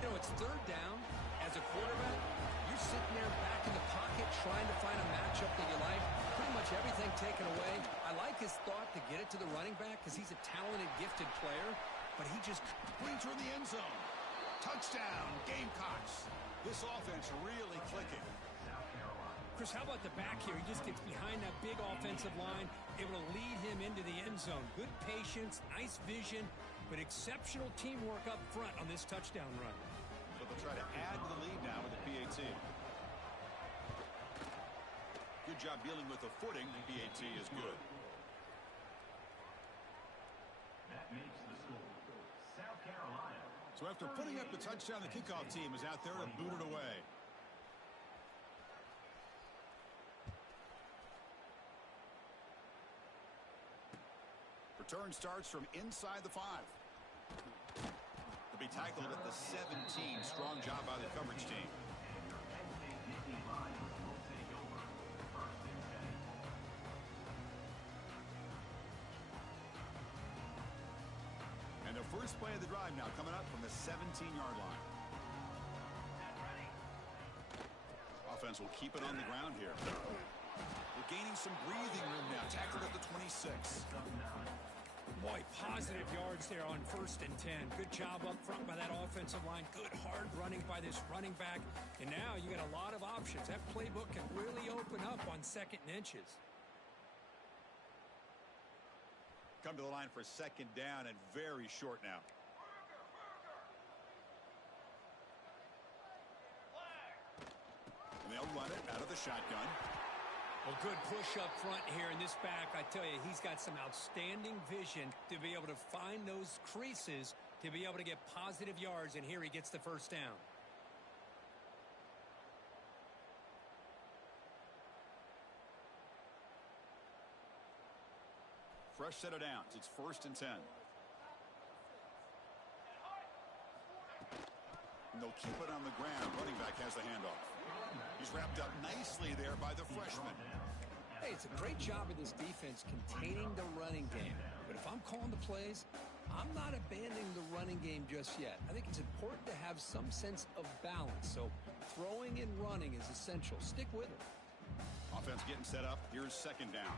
You know, it's third down. As a quarterback, you're sitting there back in the pocket trying to find a matchup that you like. Pretty much everything taken away. I like his thought to get it to the running back because he's a talented, gifted player. But he just brings her in the end zone. Touchdown, Gamecocks. This offense really clicking. Chris, how about the back here? He just gets behind that big offensive line, able to lead him into the end zone. Good patience, nice vision, but exceptional teamwork up front on this touchdown run. So they'll try to add to the lead now with the PAT. Good job dealing with the footing. The PAT is good. That makes the score. South Carolina. So after putting up the touchdown, the kickoff team is out there to boot it away. Return starts from inside the 5. He'll be tackled at the 17. Strong job by the coverage team. And the first play of the drive now coming up from the 17-yard line. Offense will keep it on the ground here. We're gaining some breathing room now. Tackled at the 26. Boy, positive yards there on 1st and 10. Good job up front by that offensive line. Good hard running by this running back. And now you got a lot of options. That playbook can really open up on 2nd and inches. Come to the line for 2nd down and very short now. And they'll run it out of the shotgun. Well, good push up front here in this back. I tell you, he's got some outstanding vision to be able to find those creases to be able to get positive yards, and here he gets the first down. Fresh set of downs. It's 1st and 10. And they'll keep it on the ground. Running back has the handoff. He's wrapped up nicely there by the freshman. Hey, it's a great job of this defense containing the running game. But if I'm calling the plays, I'm not abandoning the running game just yet. I think it's important to have some sense of balance. So throwing and running is essential. Stick with it. Offense getting set up. Here's second down.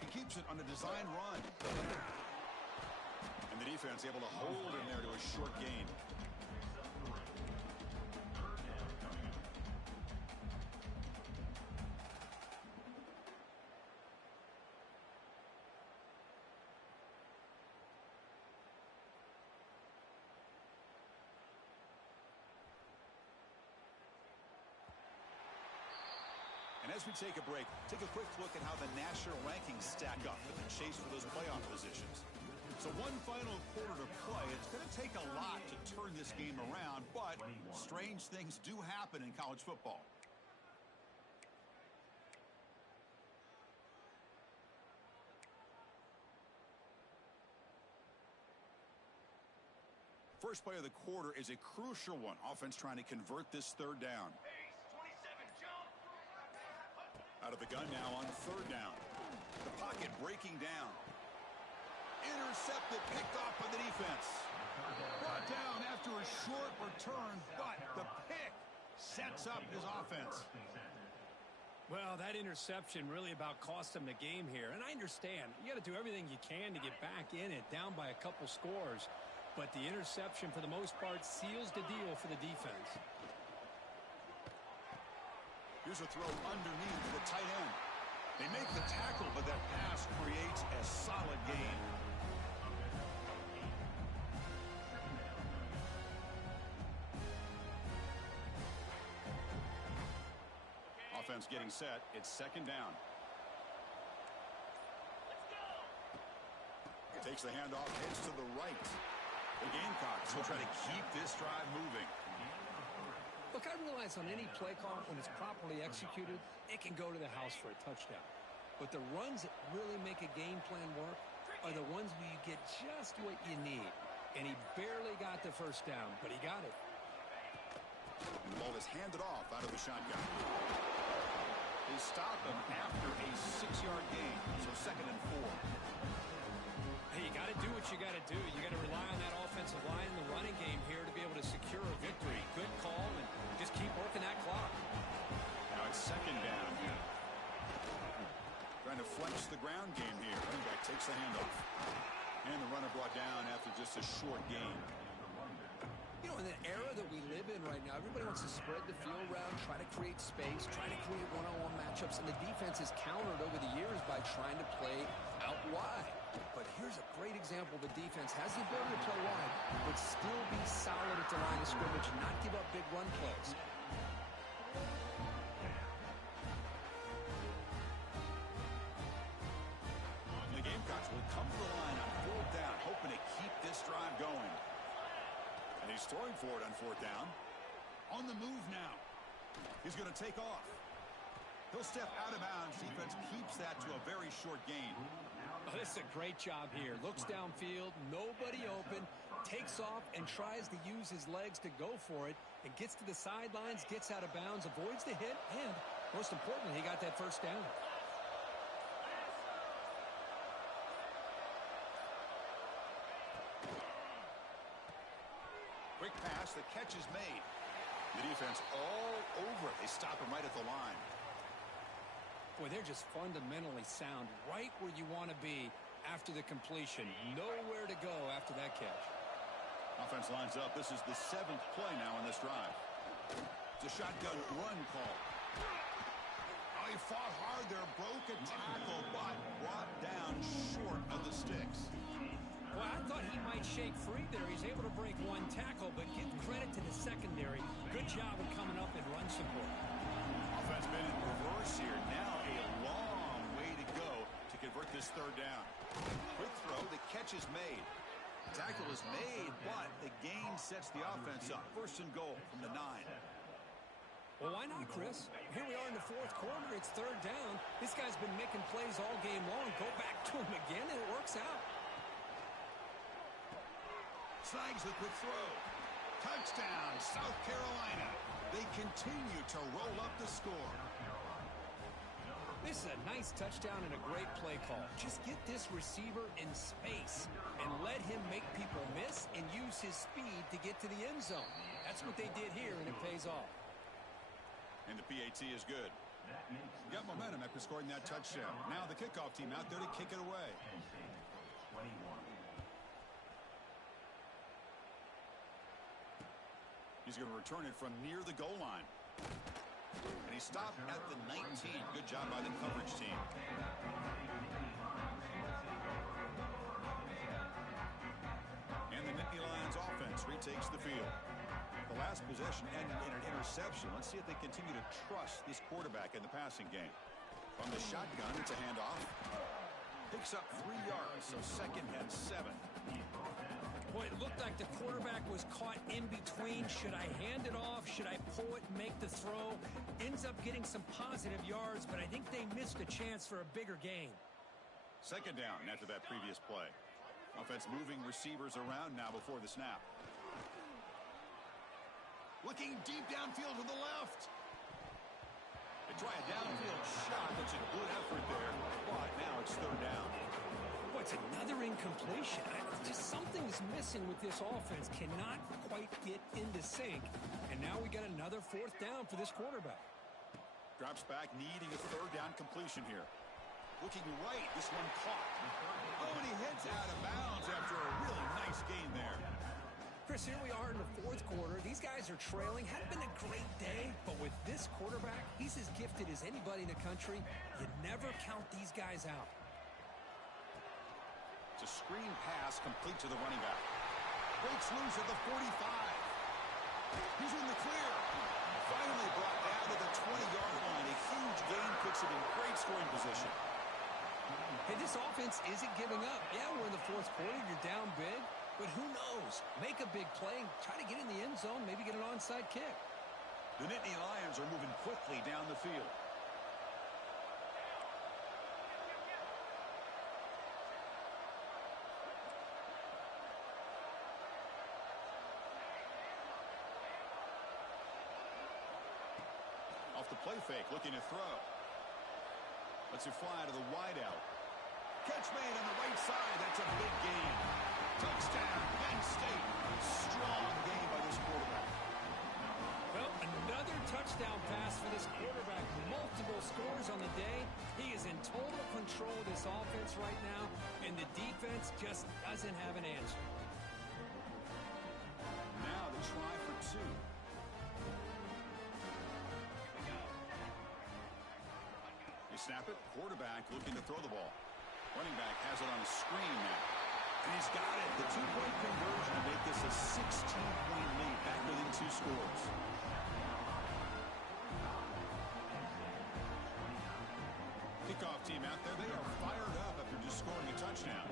He keeps it on a design run. And the defense able to hold him there to a short gain. And as we take a break, take a quick look at how the national rankings stack up in the chase for those playoff positions. So one final quarter to play. It's going to take a lot to turn this game around, but strange things do happen in college football. First play of the quarter is a crucial one. Offense trying to convert this third down. Out of the gun now on third down. The pocket breaking down. Intercepted, picked off by the defense. Brought down after a short return, but the pick sets up his offense. Well, that interception really about cost him the game here. And I understand. You got to do everything you can to get back in it, down by a couple scores. But the interception, for the most part, seals the deal for the defense. Here's a throw underneath the tight end. They make the tackle, but that pass creates a solid gain. Offense getting set. It's second down. Takes the handoff, heads to the right. The Gamecocks will try to keep this drive moving. Look, I realize on any play call, when it's properly executed, it can go to the house for a touchdown. But the runs that really make a game plan work are the ones where you get just what you need. And he barely got the first down, but he got it. And the ball is handed off out of the shotgun. They stop him after a 6-yard gain, so second and 4. Hey, you got to do what you got to do. You got to rely on that offensive line in the running game here to be able to secure a victory. Good call, and just keep working that clock. Now it's second down. Trying to flex the ground game here. Running back takes the handoff. And the runner brought down after just a short gain. You know, in the era that we live in right now, everybody wants to spread the field around, try to create space, try to create one-on-one matchups, and the defense has countered over the years by trying to play out wide. But here's a great example. The defense has the ability to play wide, but still be solid at the line of scrimmage and not give up big run plays. And the Gamecocks will come to the line on fourth down, hoping to keep this drive going. And he's throwing for it on fourth down. On the move now. He's going to take off. He'll step out of bounds. Defense keeps that to a very short gain. Oh, this is a great job here. Looks downfield, nobody open, takes off and tries to use his legs to go for it, and gets to the sidelines, gets out of bounds, avoids the hit, and most importantly, he got that first down. Quick pass, the catch is made. The defense all over it. They stop him right at the line. Boy, they're just fundamentally sound, right where you want to be after the completion. Nowhere to go after that catch. Offense lines up. This is the 7th play now in this drive. It's a shotgun run call. Oh, he fought hard there, broke a tackle, but brought down short of the sticks. Well, I thought he might shake free there. He's able to break one tackle, but give credit to the secondary. Good job of coming up and run support. Offense been in reverse here. Now a long way to go to convert this third down. Quick throw. The catch is made. Tackle is made, but the gain sets the offense up. First and goal from the 9. Well, why not, Chris? Here we are in the fourth quarter. It's third down. This guy's been making plays all game long. Go back to him again, and it works out. Snags the quick throw. Touchdown, South Carolina. They continue to roll up the score. They This is a nice touchdown and a great play call. Just get this receiver in space and let him make people miss and use his speed to get to the end zone. That's what they did here, and it pays off. And the PAT is good. Got momentum after scoring that touchdown. Now the kickoff team out there to kick it away. He's going to return it from near the goal line. And he stopped at the 19. Good job by the coverage team. And the Nittany Lions offense retakes the field. The last possession ended in an interception. Let's see if they continue to trust this quarterback in the passing game. From the shotgun, it's a handoff. Picks up 3 yards, so 2nd and 7. Boy, it looked like the quarterback was caught in between. Should I hand it off? Should I pull it and make the throw? Ends up getting some positive yards, but I think they missed a chance for a bigger gain. 2nd down after that previous play. Offense moving receivers around now before the snap. Looking deep downfield to the left. They try a downfield shot. That's a good effort there, but now it's 3rd down. Boy, it's another incompletion. Just something's missing with this offense. Cannot quite get into sync. And now we got another 4th down for this quarterback. Drops back, needing a 3rd down completion here. Looking right, this one caught. Oh, and he heads out of bounds after a really nice gain there. Chris, here we are in the 4th quarter. These guys are trailing. Hadn't been a great day, but with this quarterback, he's as gifted as anybody in the country. You never count these guys out. It's a screen pass complete to the running back. Breaks loose at the 45. He's in the clear. Finally brought down to the 20-yard line. A huge gain puts him in great scoring position. Hey, this offense isn't giving up. Yeah, we're in the 4th quarter. You're down big. But who knows? Make a big play, try to get in the end zone, maybe get an onside kick. The Nittany Lions are moving quickly down the field. Off the play fake, looking to throw. Lets it fly to the wideout. Catch made on the right side. That's a big gain. Touchdown, Penn State. Strong game by this quarterback. Well, another touchdown pass for this quarterback. Multiple scores on the day. He is in total control of this offense right now, and the defense just doesn't have an answer. Now the try for 2. They snap it. Quarterback looking to throw the ball. Running back has it on a screen now. And he's got it. The 2-point conversion to make this a 16-point lead. Back within 2 scores. Kickoff team out there. They are fired up after just scoring a touchdown.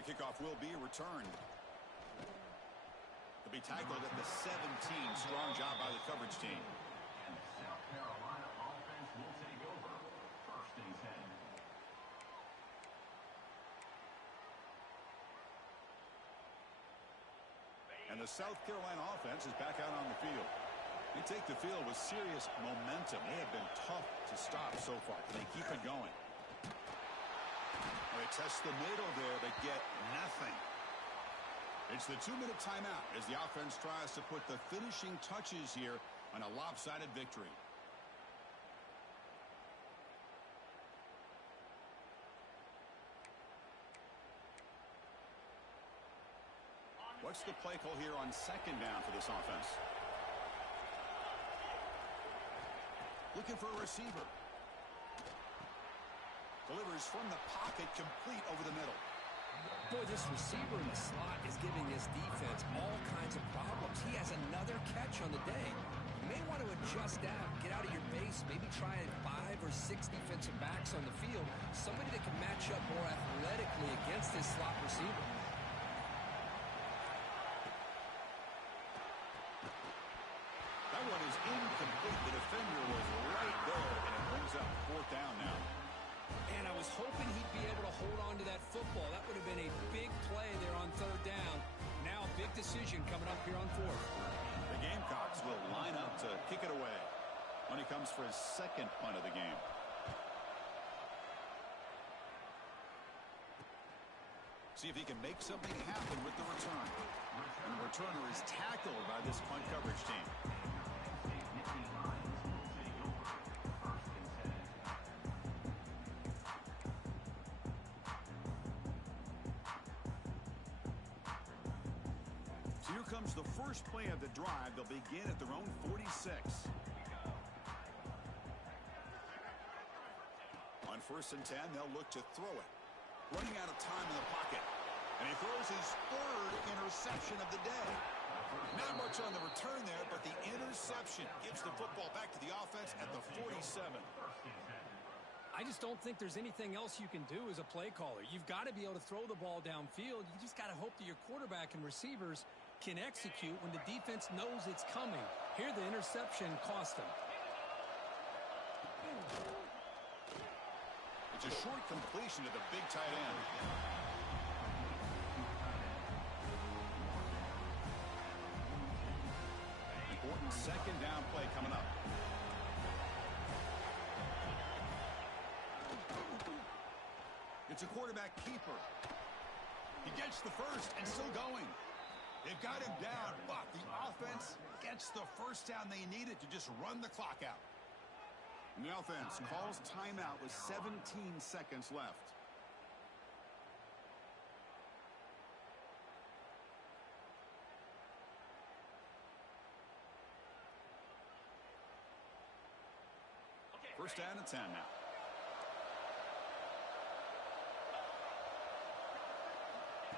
The kickoff will be returned. They'll be tackled at the 17. Strong job by the coverage team. And South Carolina offense will take over. 1st and 10. And the South Carolina offense is back out on the field. They take the field with serious momentum. They have been tough to stop so far. They keep it going. They test the middle there, but get nothing. It's the 2-minute timeout as the offense tries to put the finishing touches here on a lopsided victory. What's the play call here on 2nd down for this offense? Looking for a receiver. Delivers from the pocket, complete over the middle. Boy, this receiver in the slot is giving this defense all kinds of problems. He has another catch on the day. You may want to adjust that, get out of your base, maybe try 5 or 6 defensive backs on the field, somebody that can match up more athletically against this slot receiver. That one is incomplete. The defender was right here on fourth. The Gamecocks will line up to kick it away when he comes for his second punt of the game. See if he can make something happen with the return. And the returner is tackled by this punt coverage team. So here comes the first play of the drive. They'll begin at their own 46. On 1st and 10, they'll look to throw it. Running out of time in the pocket. And he throws his third interception of the day. Not much on the return there, but the interception gives the football back to the offense at the 47. I just don't think there's anything else you can do as a play caller. You've got to be able to throw the ball downfield. You just got to hope that your quarterback and receivers can execute when the defense knows it's coming. Here, the interception cost him. It's a short completion to the big tight end. Important second down play coming up. It's a quarterback keeper. He gets the first and still going. They've got him down, but the offense gets the first down they needed to just run the clock out. And the offense calls timeout with 17 seconds left. First down and 10 now.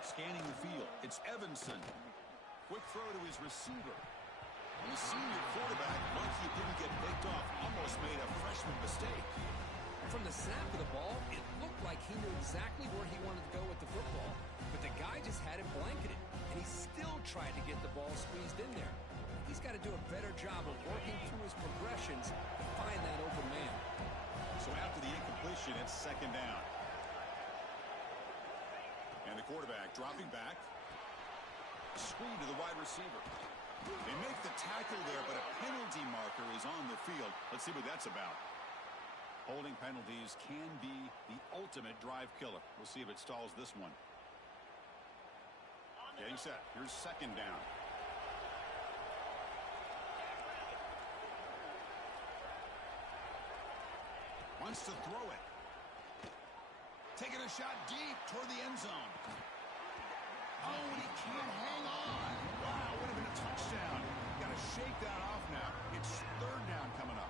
Scanning the field, it's Evanson. Quick throw to his receiver. And the senior quarterback, once he didn't get picked off, almost made a freshman mistake. From the snap of the ball, it looked like he knew exactly where he wanted to go with the football, but the guy just had it blanketed, and he still tried to get the ball squeezed in there. He's got to do a better job of working through his progressions to find that open man. So after the incompletion, it's second down. And the quarterback dropping back. Screen to the wide receiver. They make the tackle there, but a penalty marker is on the field. Let's see what that's about. Holding penalties can be the ultimate drive killer. We'll see if it stalls this one. Getting set. Here's second down. Wants to throw it. Taking a shot deep toward the end zone. Oh, and he can't hang on. Wow, would have been a touchdown. Got to shake that off now. It's third down coming up.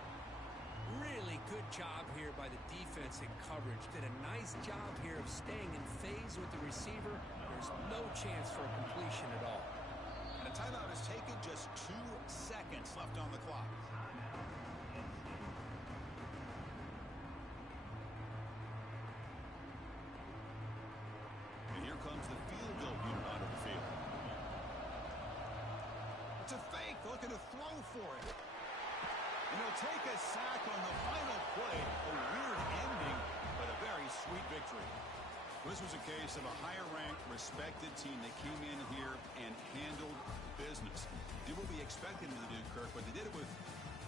Really good job here by the defense in coverage. Did a nice job here of staying in phase with the receiver. There's no chance for a completion at all. And a timeout is taken, just 2 seconds left on the clock. And here comes the field goal unit onto the field. It's a fake, looking to throw for it. And he'll take a sack on the final play. A weird ending, but a very sweet victory. This was a case of a higher-ranked, respected team that came in here and handled business. Did what we expected them to do, Kirk, but they did it with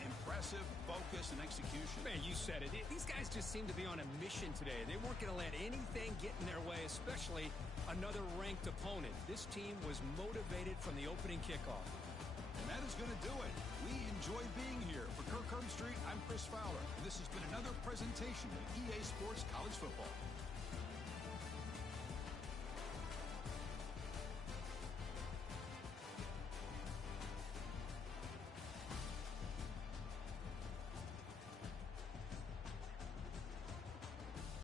impressive focus and execution. Man, you said it. These guys just seem to be on a mission today. They weren't going to let anything get in their way, especially another ranked opponent. This team was motivated from the opening kickoff. And that is going to do it. We enjoyed being here. For Kirk Herbstreit, I'm Chris Fowler. And this has been another presentation of EA Sports College Football.